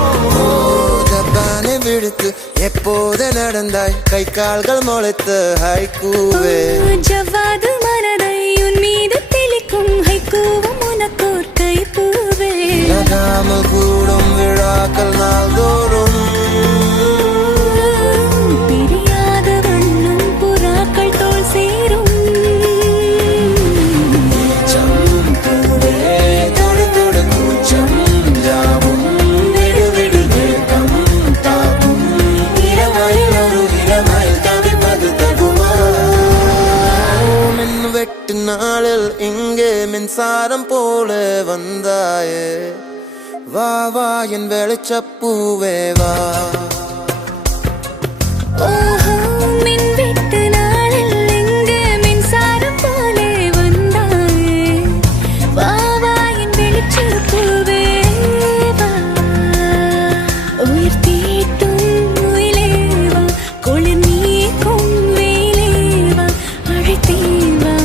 கை கால்கள் முளைத்த ஹைக்கூவே ஜவ்வாது மனதை உன் மீது தெளிக்கும் ஹைக்கூவும் உனக்கோர் கைப்பூவே நகாமல் கூடும் விழாக்கள் நாள்தோறும் பிரியாத வண்ணம் புறாக்கள் தோல் சேரும் நாளில் இங்கே மின்சாரம் போல வந்தாயே வா வா என் வெளிச்சப்பூவே வா மின்வெட்டு நாளில் இங்கே மின்சாரம் போல வந்தாயே வா வா என் வெளிச்சப்பூவே வா உயிர் தீட்டும் உயிலேவா குளிர் நீக்கும் வேலேவா அழைத்தேவா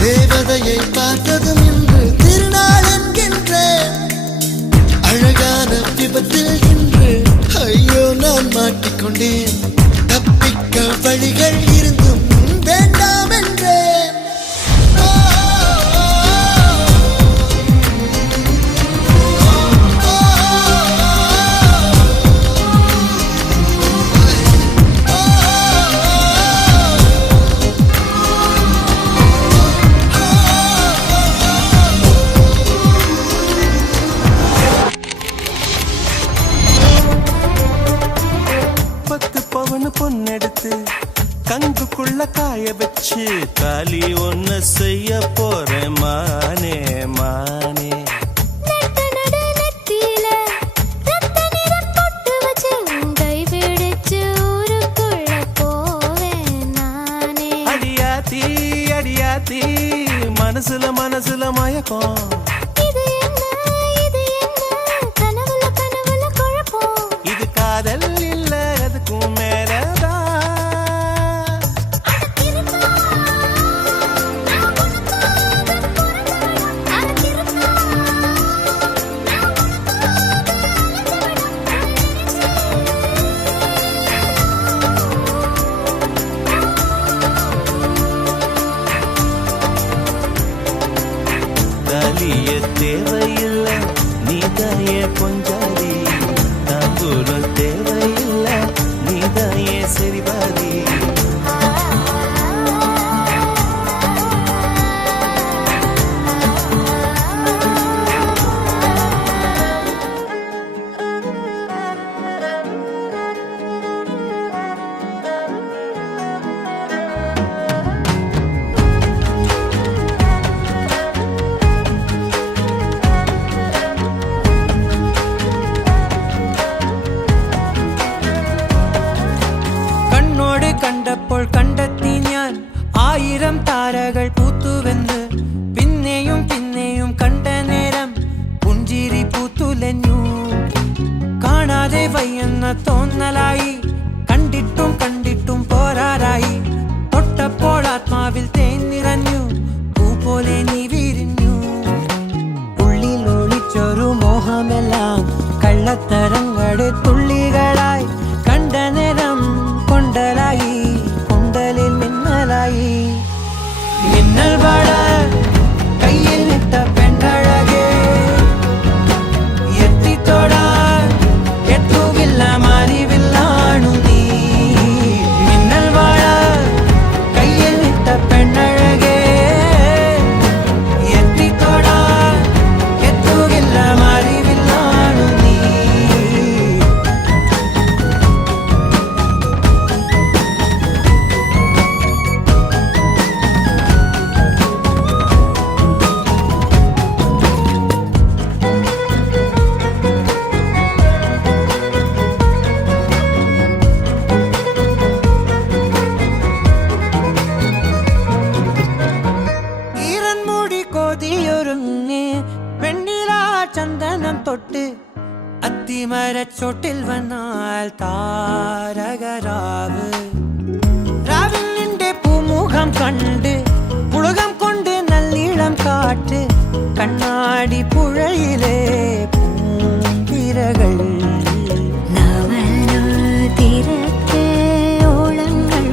தேவதையை பார்த்ததும் இன்று திருநாள் என்கின்றேன் அழகான விபத்தில் இன்று ஐயோ நான் மாட்டிக்கொண்டேன் தப்பிக்க வழிகள் இருந்தும் வேண்டாம் என்றேன் பொண்ணெடுத்து கங்குக்குள்ள காய வச்சு தாலி ஒன்னு செய்ய போறேன் மானே மானே அடியாத்தி அடியாத்தி மனசுல மனசுல மயக்கம் இது காதல் இல்ல அதுக்கும் மேலதான் தாலிய தேவையில்ல நீதாயே பொஞ்சாதி தாம்பூலம் தேவையில்ல நீதாயே சரிபாதி കണ്ടപ്പോൾ കണ്ടെത്തി ഞാൻ 1000 താരകൾ പൂത്തുവെന്ന് പിന്നെയും പിന്നെയും കണ്ട നേരം പുഞ്ചിരി പൂത്തുലഞ്ഞു കാണാതെ വയ്യെന്ന തോന്നലായി കണ്ടിട്ടും കണ്ടിട്ടും പോരാറായി തൊട്ടപ്പോൾ ആത്മാവിൽ തേൻ നിറഞ്ഞു പൂ പോലെ നീ വിരിഞ്ഞു ഉള്ളിൽ ഒളിച്ചൊരു മോഹമെല്ലാം കള്ളത്തരങ്ങളുടെ തുള്ളികളായി കണ്ട നേരം കൊണ്ടലായി കൊണ്ടലിൽ മിന്നലായി മിന്നൽ വള കയ്യിൽ നിട്ട പെണ്ണഴകേ തൊട്ട് അത്തിമരച്ചോട്ടിൽ വന്നാൽ താരകരാവ് രാവിൽ നിന്റെ പൂമുഖം കണ്ട് പുളകം കൊണ്ട് നല്ലിളം കാറ്റ് കണ്ണാടി പുഴയിലെ പൂന്തിരകൾ തീരത്തെ ഓളങ്ങൾ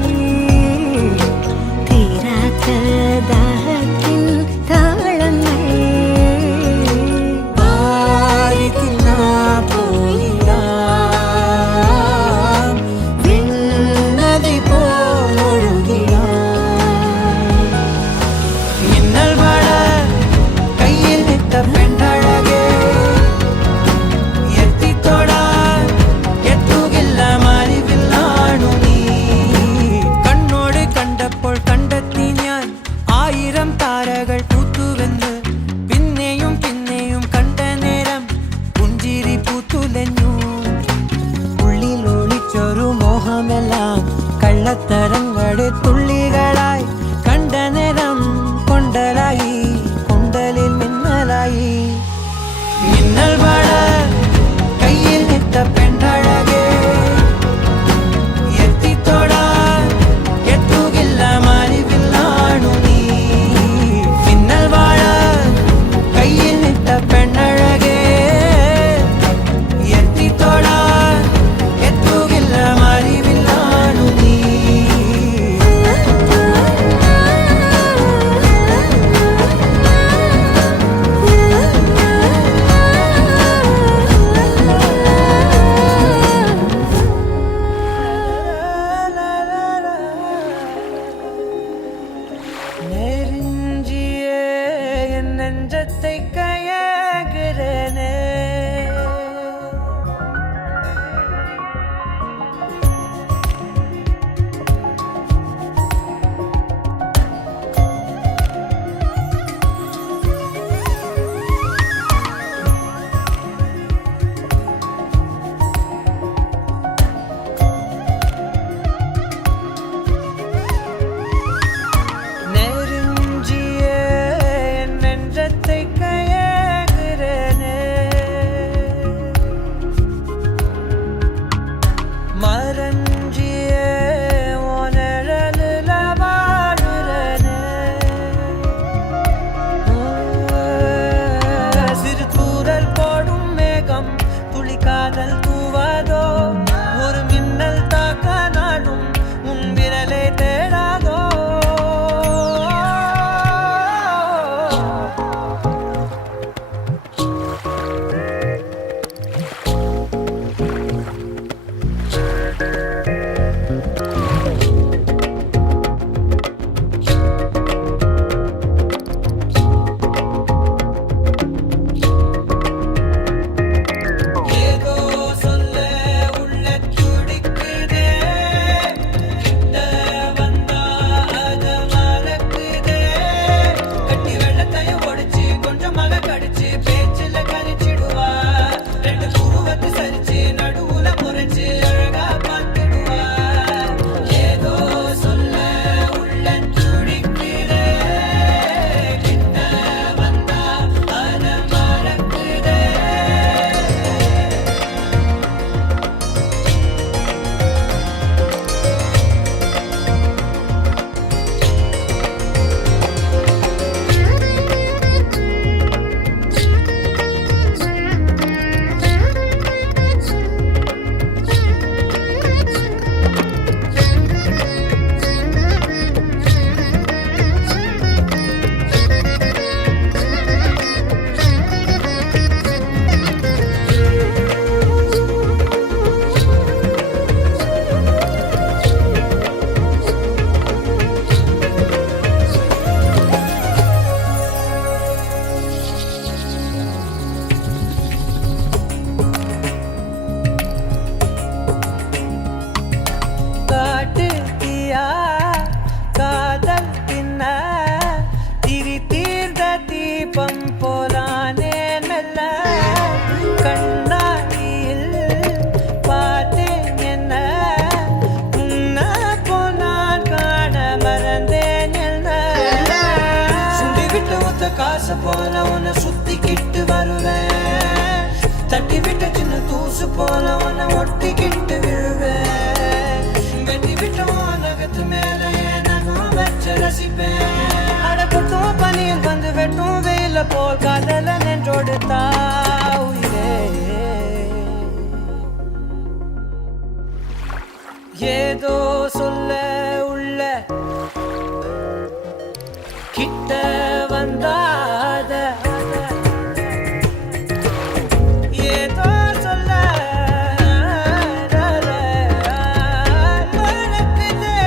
തീരാത്ത ദാഹത്തിൻ താളങ്ങൾ കള്ളത്തരങ്ങളുടെ തുള്ളികളായി കണ്ട നേരം കൊണ്ടലായി കൊണ്ടലിൽ മിന്നലായി മിന്നൽ വാട കയ്യിൽ നിത്ത പെണ്ണഴകേ എത്തിത്തോടാ എത്തുകില്ല മാലിവില്ലാണു നീ മിന്നൽ വാട കയ്യിൽ നിത്ത പെണ്ണഴകേ എത്തിത്തോടാ എത്തുകില്ല മാലിവില്ലാണു നീ நெருஞ்சியே என் நெஞ்சத்தை கையாகிறனே நெருஞ்சியே என் நெஞ்சத்தை கையாகிறனே மறஞ்சியே உனழலுல வாழுறனே சிறு தூரல் போடும் மேகம் துளி காதல் தூவாதோ ஒரு மின்னல் தாக்க நாடும் உன் விரலை தேடாதோ ஏதோ தட்டி விட்ட சின்ன தூசு போல உன்னை ஒட்டிக்கிட்டு விழுவேன் வெட்டி விட்ட நகத்து மேல நகம் வச்சு ரசிப்பேன் அடக்கட்டும் பனியில் வந்து வெட்டும் வெயில போல் காதல நின்றோடு உயிரே ஏதோ சொல்ல உள்ள கிட்ட வந்தாத ஏதோ சொல்ல மறக்குதே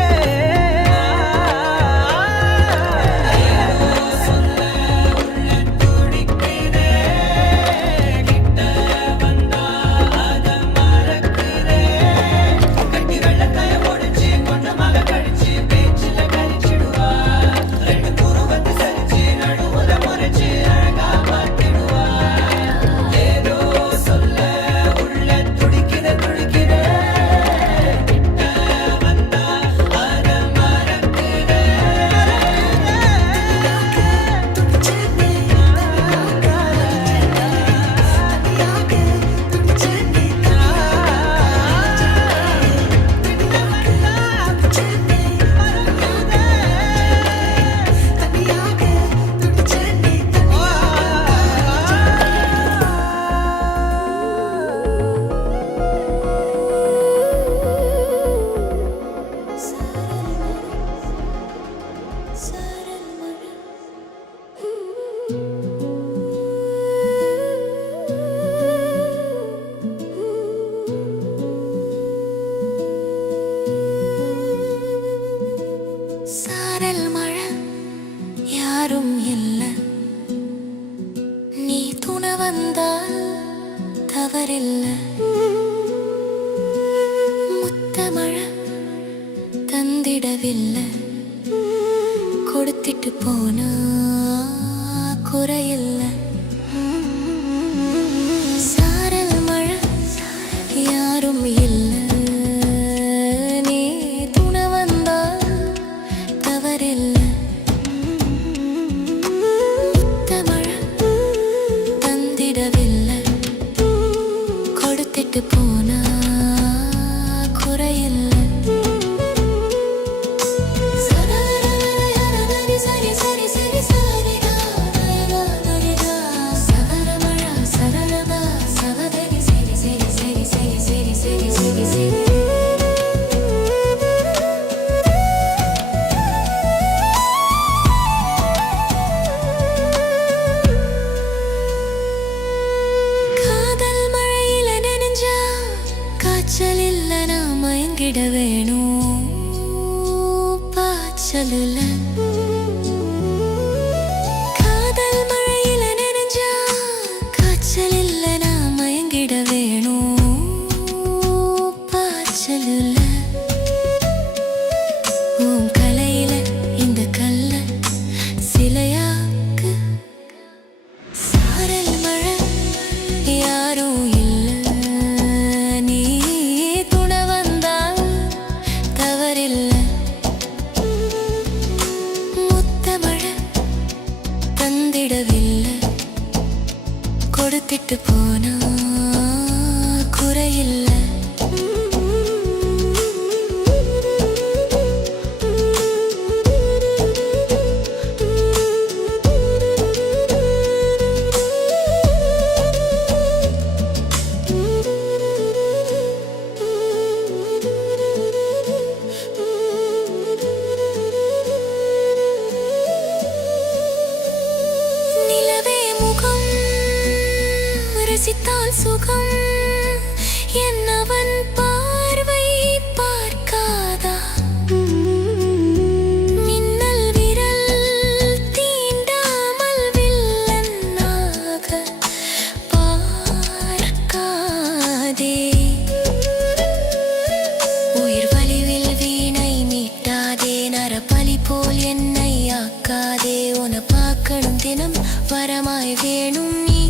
ஏதோ சொல்ல உள்ள துடிக்குதே கிட்ட வந்தாத மறக்குதே கட்டி வெள்ளக்காய ஒடிச்சு கொஞ்சமாக கடிச்சு பேச்சில கழிச்சிடுவா ரெண்டு புருவத்து சரிச்சு நடுவுல முறைச்சு அழகா மாத்திடுவா ஏதோ சொல்ல உள்ள துடிக்கிற துடிக்கிற கிட்ட வந்தா அத மறக்குதே சாரல் மழை யாரும் இல்ல நீ துணை வந்தால் தவறில்ல முத்த மழை தந்திடவில்லை கொடுத்திட்டு போனா குறையில்ல சாரல் மழை யாரும் இல்ல நீ துணை வந்தால் தவறில்ல முத்த மழை தந்திடவில்லை கொடுத்திட்டு போனா குறையில்ல சரி சரி சரி சரிதா சரிதா சகரமழ சகரதா சகதரி சரி சரி சரி சரி சரி சரி சரி சரி காதல் மழையில நனைஞ்சா காய்ச்சல் இல்ல நான் மயங்கிட வேணும் பாய்ச்சல் இல்ல காதல் மழையில நனைஞ்சா காய்ச்சல் இல்ல நான் மயங்கிட வேணும் பாய்ச்சல் இல்ல உன் கலையில இந்த கல்ல சிலையாக்கு சாரல் மழை யாரும் இல்ல நீ துணை வந்தால் தவறில்ல முத்த மழை தந்திடவில்லை கொடுத்திட்டு போனா குறையில்ல நிலவே முகம் ரசித்தால் சுகம் என்னவன் பார்வை பார்க்காதா மின்னல் விரல் தீண்டாமல் வில்லனாக பார்க்காதே உயிர் வலிவில் வீணை மீட்டாதே நரபலி போல் என்னை ஆக்காதே உன பார்க்கணும் தினம் வரமாய் வேணும் நீ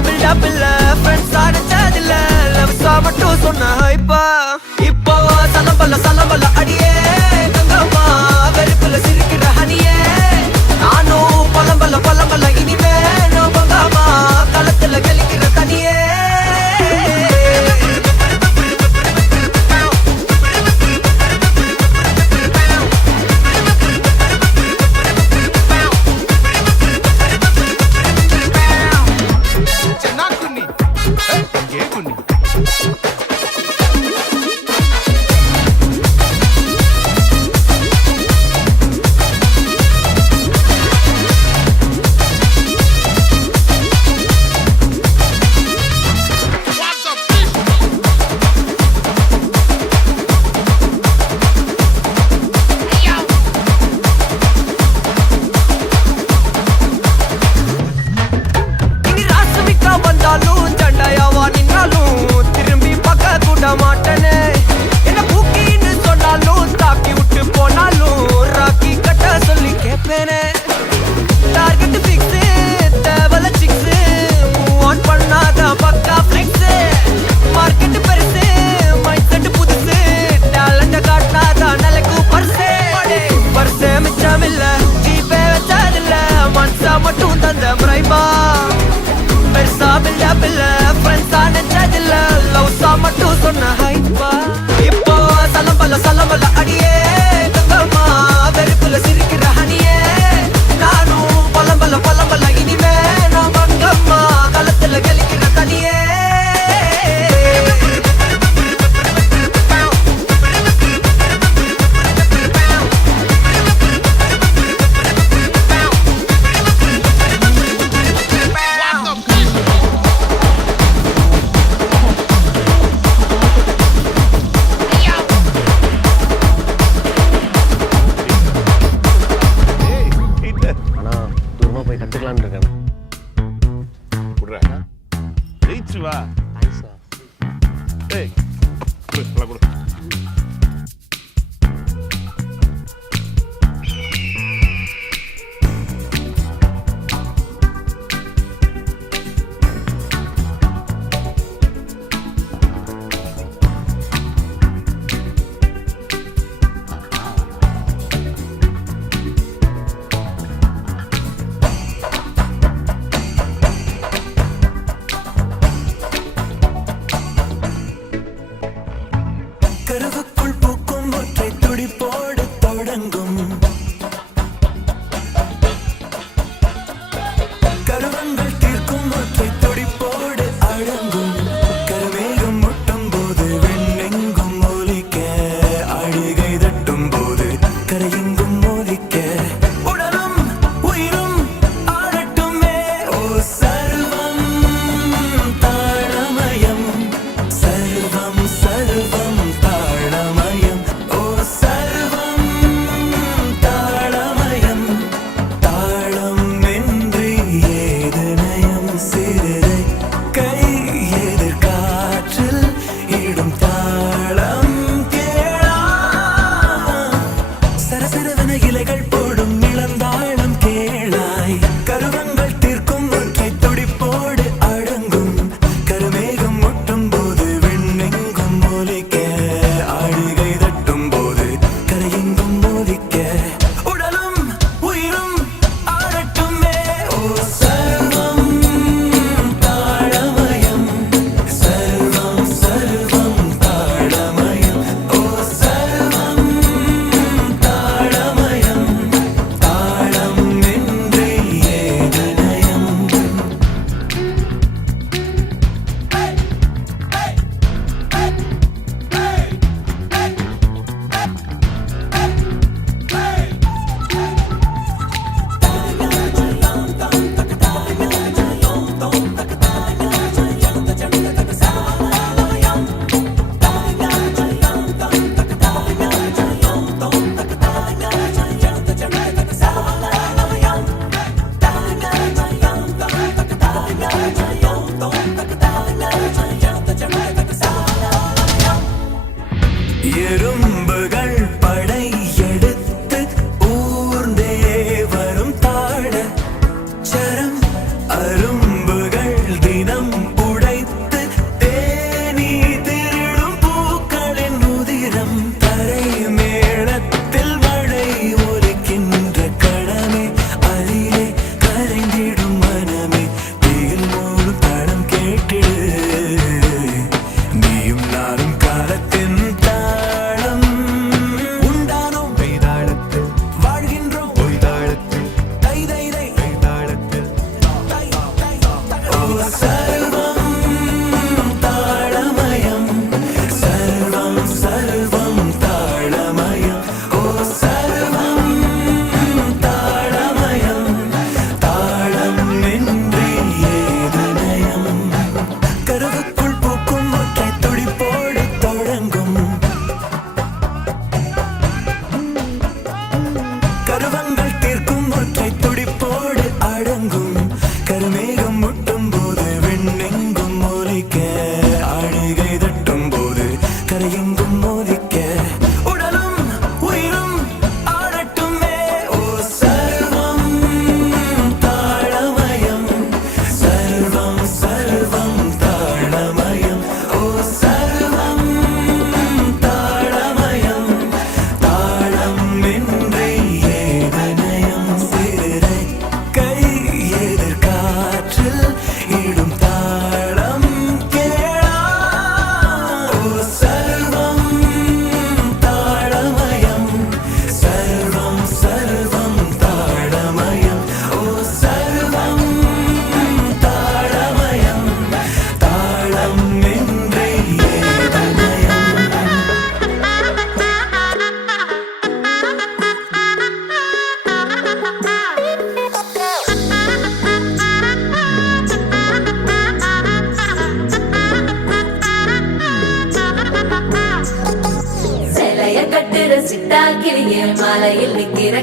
பில்டப் இல்ல ஃப்ரெண்ட்ஸா நினைச்சதில்ல லவ்ஸா மட்டும் சொன்ன இப்போ சலம்பல அடியே கங்கம்மா வெறுப்புல சிரிக்கிற ஹனியே நானும் பலம்பல இனிமே நோ பங்காமா களத்துல கலிக்கிற தனியே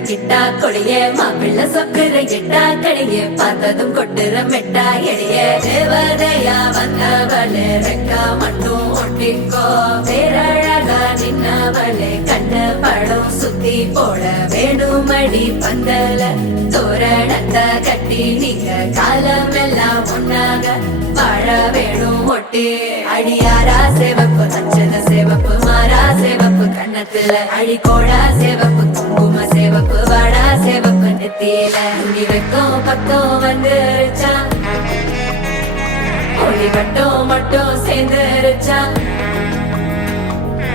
கிட்டா கொடியே மாப்பிள்ள சொக்குற கிட்டா கடியே பார்த்ததும் கொட்டுற மெட்டா எளிய தேவதையா வந்தவளே ரெக்கா மட்டும் ஒட்டிக்கோ பேரழகா நின்னவளே கண்ணு படம் சுத்தி போட வேணுமடி பந்தல தோரணத்தை கட்டி நீங்க காலமெல்லாம் ஒன்னாக வாழ வேணும் ஒட்டி அடியாரா சேவப்பு தச்சத சேவப்பு மாறா சேவப்பு கண்ணத்துல அடிக்கோடா சேவப்பு குங்கும சேவப்பு வாடா சேவப்பு நெத்தியில முடி வைக்கும் பக்கம் வந்துருச்சா ஒளி மட்டும் சேர்ந்துருச்சா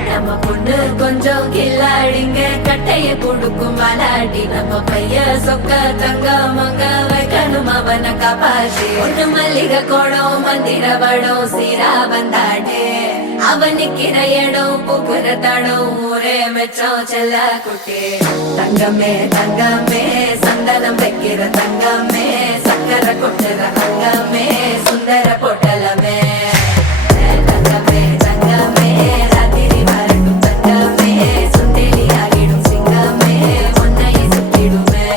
நம்ம பொண்ணு கொஞ்சம் கில்லாடிங்க கட்டைய கொடுக்கும் மலாடி நம்ம பைய சொக்க தங்க மங்க வைக்கணும் அவனை காப்பாத்தி ஒண்ணு மல்லிகை கோடம் மந்திர வடம் சீரா வந்தாடே அவன் நிக்கிற இடம் பூக்குற தடம் ஊரே மெச்சம் செல்ல குட்டி தங்கமே தங்கமே சந்தனம் வைக்கிற தங்கமே சக்கரை கொட்டுற தங்கமே சுந்தர பொட்டலமே தங்கமே தங்கமே ராத்திரி வரட்டும் தங்கமே சுண்டெலி ஆகிடும் சிங்கமே ஒன்னை சுத்திடுமே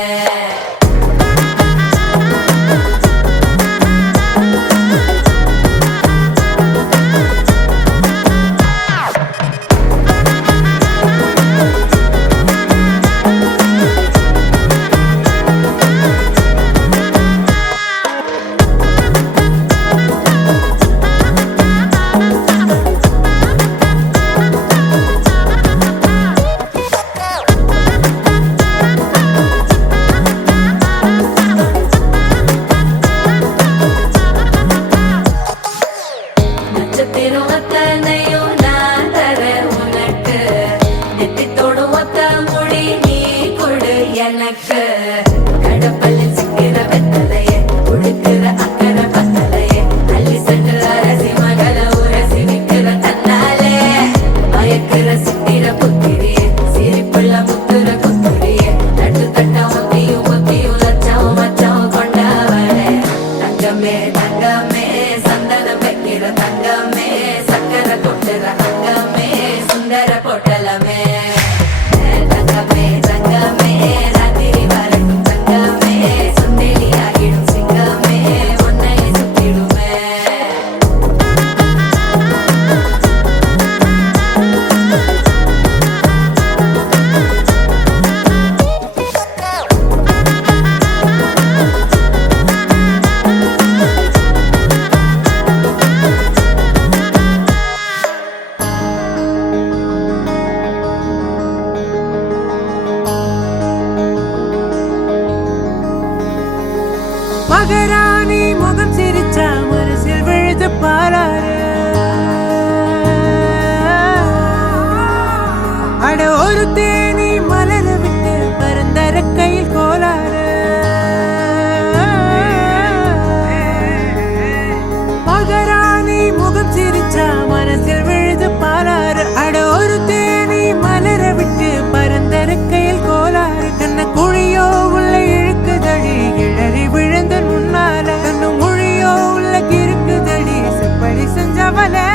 நட்சத்திரம் அத்தனையும் நான் தர உனக்கு நெத்தித்தோடும் ஒத்த மொழி நீ கொடு எனக்கு கடப்பல்லில் சிக்கிற வெத்தலைய கொடுக்கிற அக்கறை பத்தலைய அள்ளி சென்று அரசி மகள உரசி விக்கிற தன்னாலே மயக்கிற சித்திர புத்திரிய சிரிப்புள்ள முத்துற குத்துரிய தட்டு தட்ட ஒத்தியும் லட்சம் மச்சம் கொண்டவளே தங்கமே தங்கமே சந்தனம் வைக்கிற தங்கமே சக்கரை கொட்டுற தங்கமே சுந்தர பொட்டலமே தங்கமே தங்கமே ராத்திரி வரட்டும் தங்கமே சுண்டெலி ஆகிடும் சிங்கமே ஒன்னை சுத்திடுமே மகராணி முகம் சிரிச்சா மனசில் விழுது பாராரு அட ஒரு தேனி மலர விட்டு பரந்தர கையில் கோலாறு மகராணி முகம் சிரிச்சா மனசில் விழுது பாராரு அட ஒரு தேனி மலர விட்டு பரந்தர கையில் கோலாறு கண்ண குழியோ உள்ள இழுக்குதடி கிழறி விழுந்த முன்னால கண்ணு மொழியோ உள்ள கிறுக்குதடி செப்படி செஞ்சவளே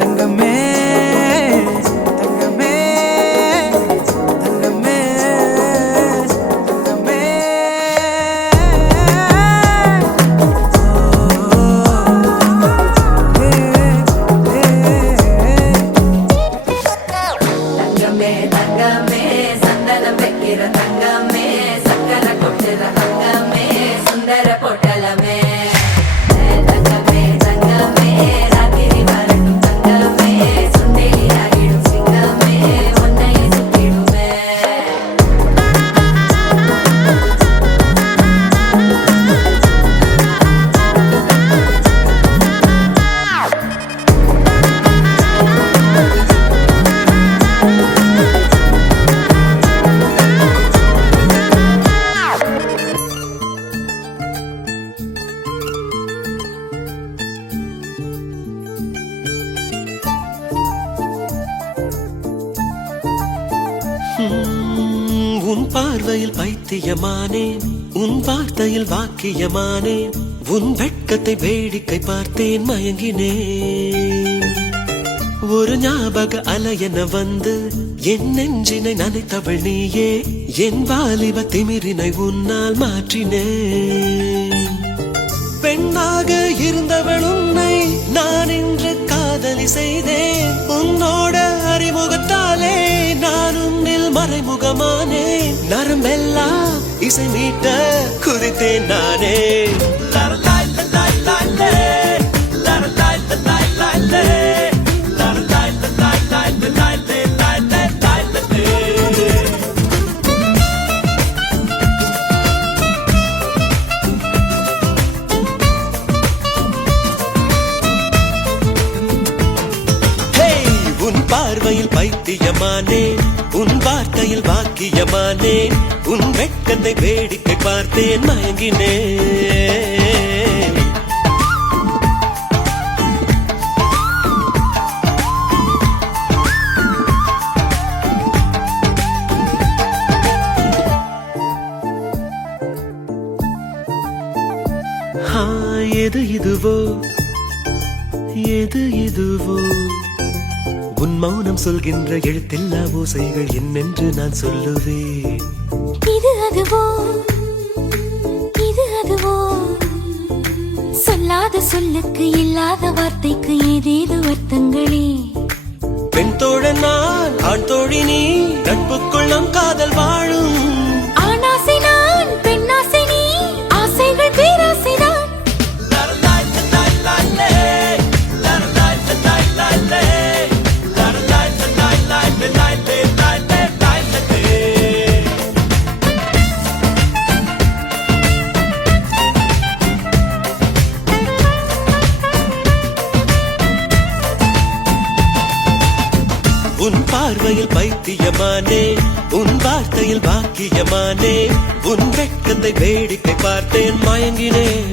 தங்கமே தங்கமே தங்கமே தங்கமே தங்கமே தங்கமே சந்தனம் வைக்கிற தங்கமே சக்கரை கொட்டுற தங்கமே சுந்தர பொட்டலமே தங்கமே தங்கமே ராத்திரி வரட்டும் தங்கமே சுண்டெலி ஆகிடும் சிங்கமே ஒன்னை சுத்திடுமே உன் பார்வையில் பைத்தியமானேன் உன் வார்த்தையில் வாக்கியமானேன் உன் வெட்கத்தை வேடிக்கை பார்த்தேன் மயங்கினேன் ஒரு ஞாபக அலை என வந்து என் நெஞ்சினை நனைத்தவள் நீயே, என் வாலிப திமிரினை உன்னால் மாற்றினேன். பெண்ணாக இருந்தவள் உன்னை நான் இன்று காதலி செய்தேன். உன்னோட அறிமுகத்தாலே நான் உன்னில் மறைமுகமானேன். நரம்பெல்லாம் இசை மீட்ட குறித்தேன் நானே. பார்வையில் பைத்தியமானேன், உன் வார்த்தையில் வாக்கியமானேன். உன் வெட்கத்தை வேடிக்கை பார்த்தேன், மயங்கினேன். எது இதுவோ எது இதுவோ, உன் மௌனம் சொல்கின்ற எழுத்தில்லா ஓசைகள் என்னென்று நான் சொல்லுவேன். இது அதுவோ இது அதுவோ, சொல்லாத சொல்லுக்கு இல்லாத வார்த்தைக்கு ஏதேது அர்த்தங்களே. பெண் தோழன் நான், ஆண் தோழி நீ, நட்புக்குள் நம் காதல் வாழும். ஆணாசை நான், பெண்ணாசை நீ, ஆசைகள் பேராசைதான். உன் பார்வையில் பைத்தியமானே, உன் வார்த்தையில் வாக்கியமானே. உன் வெட்கத்தை வேடிக்கை பார்த்தேன், மயங்கினேன்.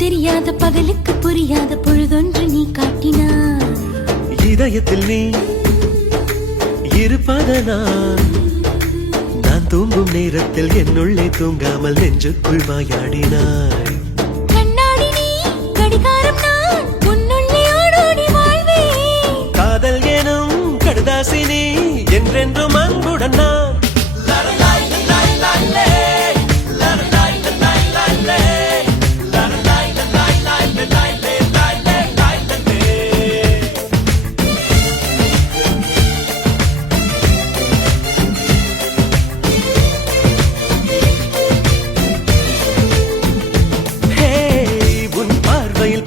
தெரியாத பகலுக்கு புரியாத பொழுதொன்று நீ காட்டினாய். இதயத்தில் நீ இருப்பதனால் நான் தூங்கும் நேரத்தில் என்னுள்ளே தூங்காமல் நெஞ்சுக்குள் மாயாடினாய். கண்ணாடி நீ, கடிகாரம் நான், உன்னுள்ளே ஓடோடி வாழ்வேன். காதல் எனும் கடுதாசி நீ, என்றென்றும் அன்புடன் நான்.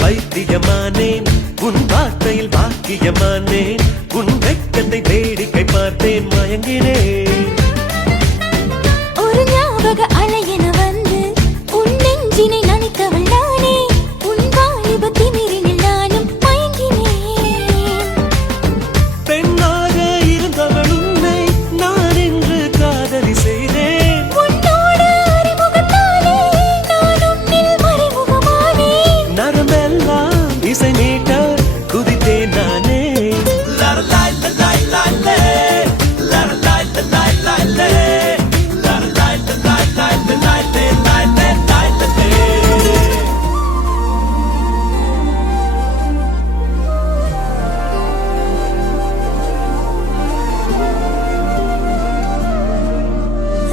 பைத்தியமானேன், உன் வார்த்தையில் வாக்கியமானேன். உன் வெட்கத்தை வேடிக்கை பார்த்தேன், மயங்கினேன். ஒரு ஞாபக அலை என வந்து உன் நெஞ்சினை நனைத்தவள் நானே. உன் வாலிப திமிரினில் நானும் மயங்கினேன். பெண்ணாக இருந்தவள் உன்னை நான் இன்று காதலி செய்தேன். உன்னோட அறிமுகத்தாலே நான் உன்னில் மறைமுகமானேன். நரம்பெல்லாம் இசை மீட்ட குதித்தேன் நானே.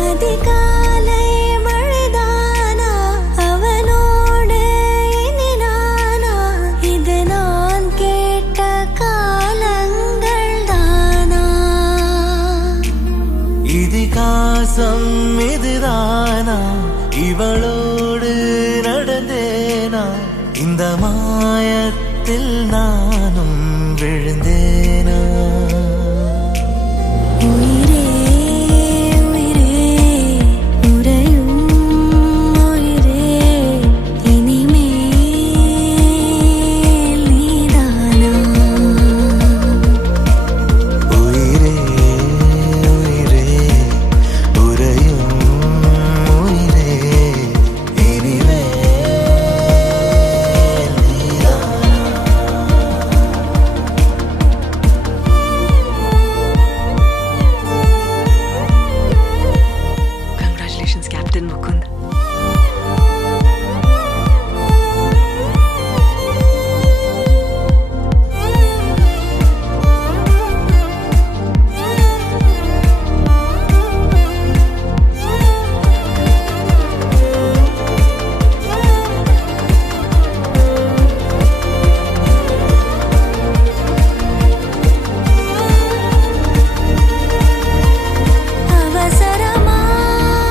அதிகாலை மழைதானா, அவனோடு இனி நானா, இது நான் கேட்ட காலங்கள் தானா. இதிகாசம் இதுதானா, இவளோ விழுந்தேனா இந்த மாயத்தில் நானும் விழுந்தேனா உயிரே உயிரே உறையும் உயிரே இனிமேல் நீதானா உயிரே உயிரே உறையும் உயிரே இனிமேல் Congratulations, Captain Mukund.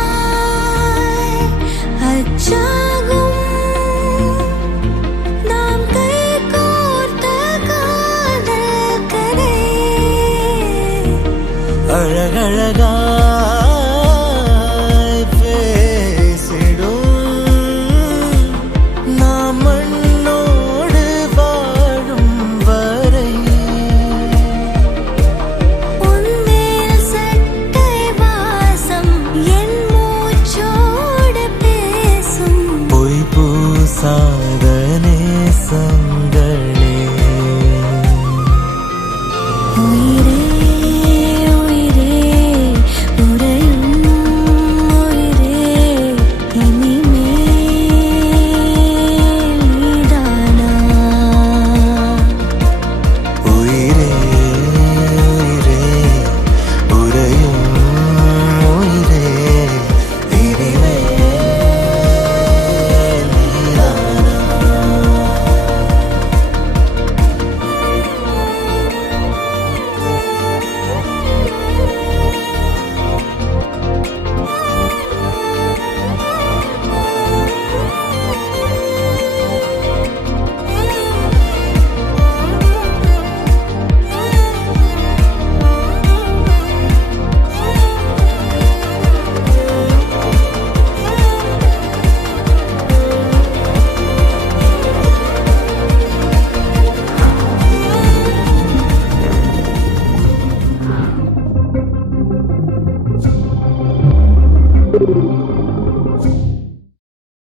அவசரமாய் அச்சாகும் நாம் கைகோர்த்த காதல் கதை அழகழகாய் பேசிடும் நாம் மண்ணோடு வாழும் வரை உன்மேல் சட்டை வாசம் என் மூச்சோடு பேசும் பொய் பூசாத நேசங்களே உயிரே உயிரே உறையும் உயிரே இனிமேல் நீதானா உயிரே உயிரே உறையும் உயிரே இனிமேல் நீதானா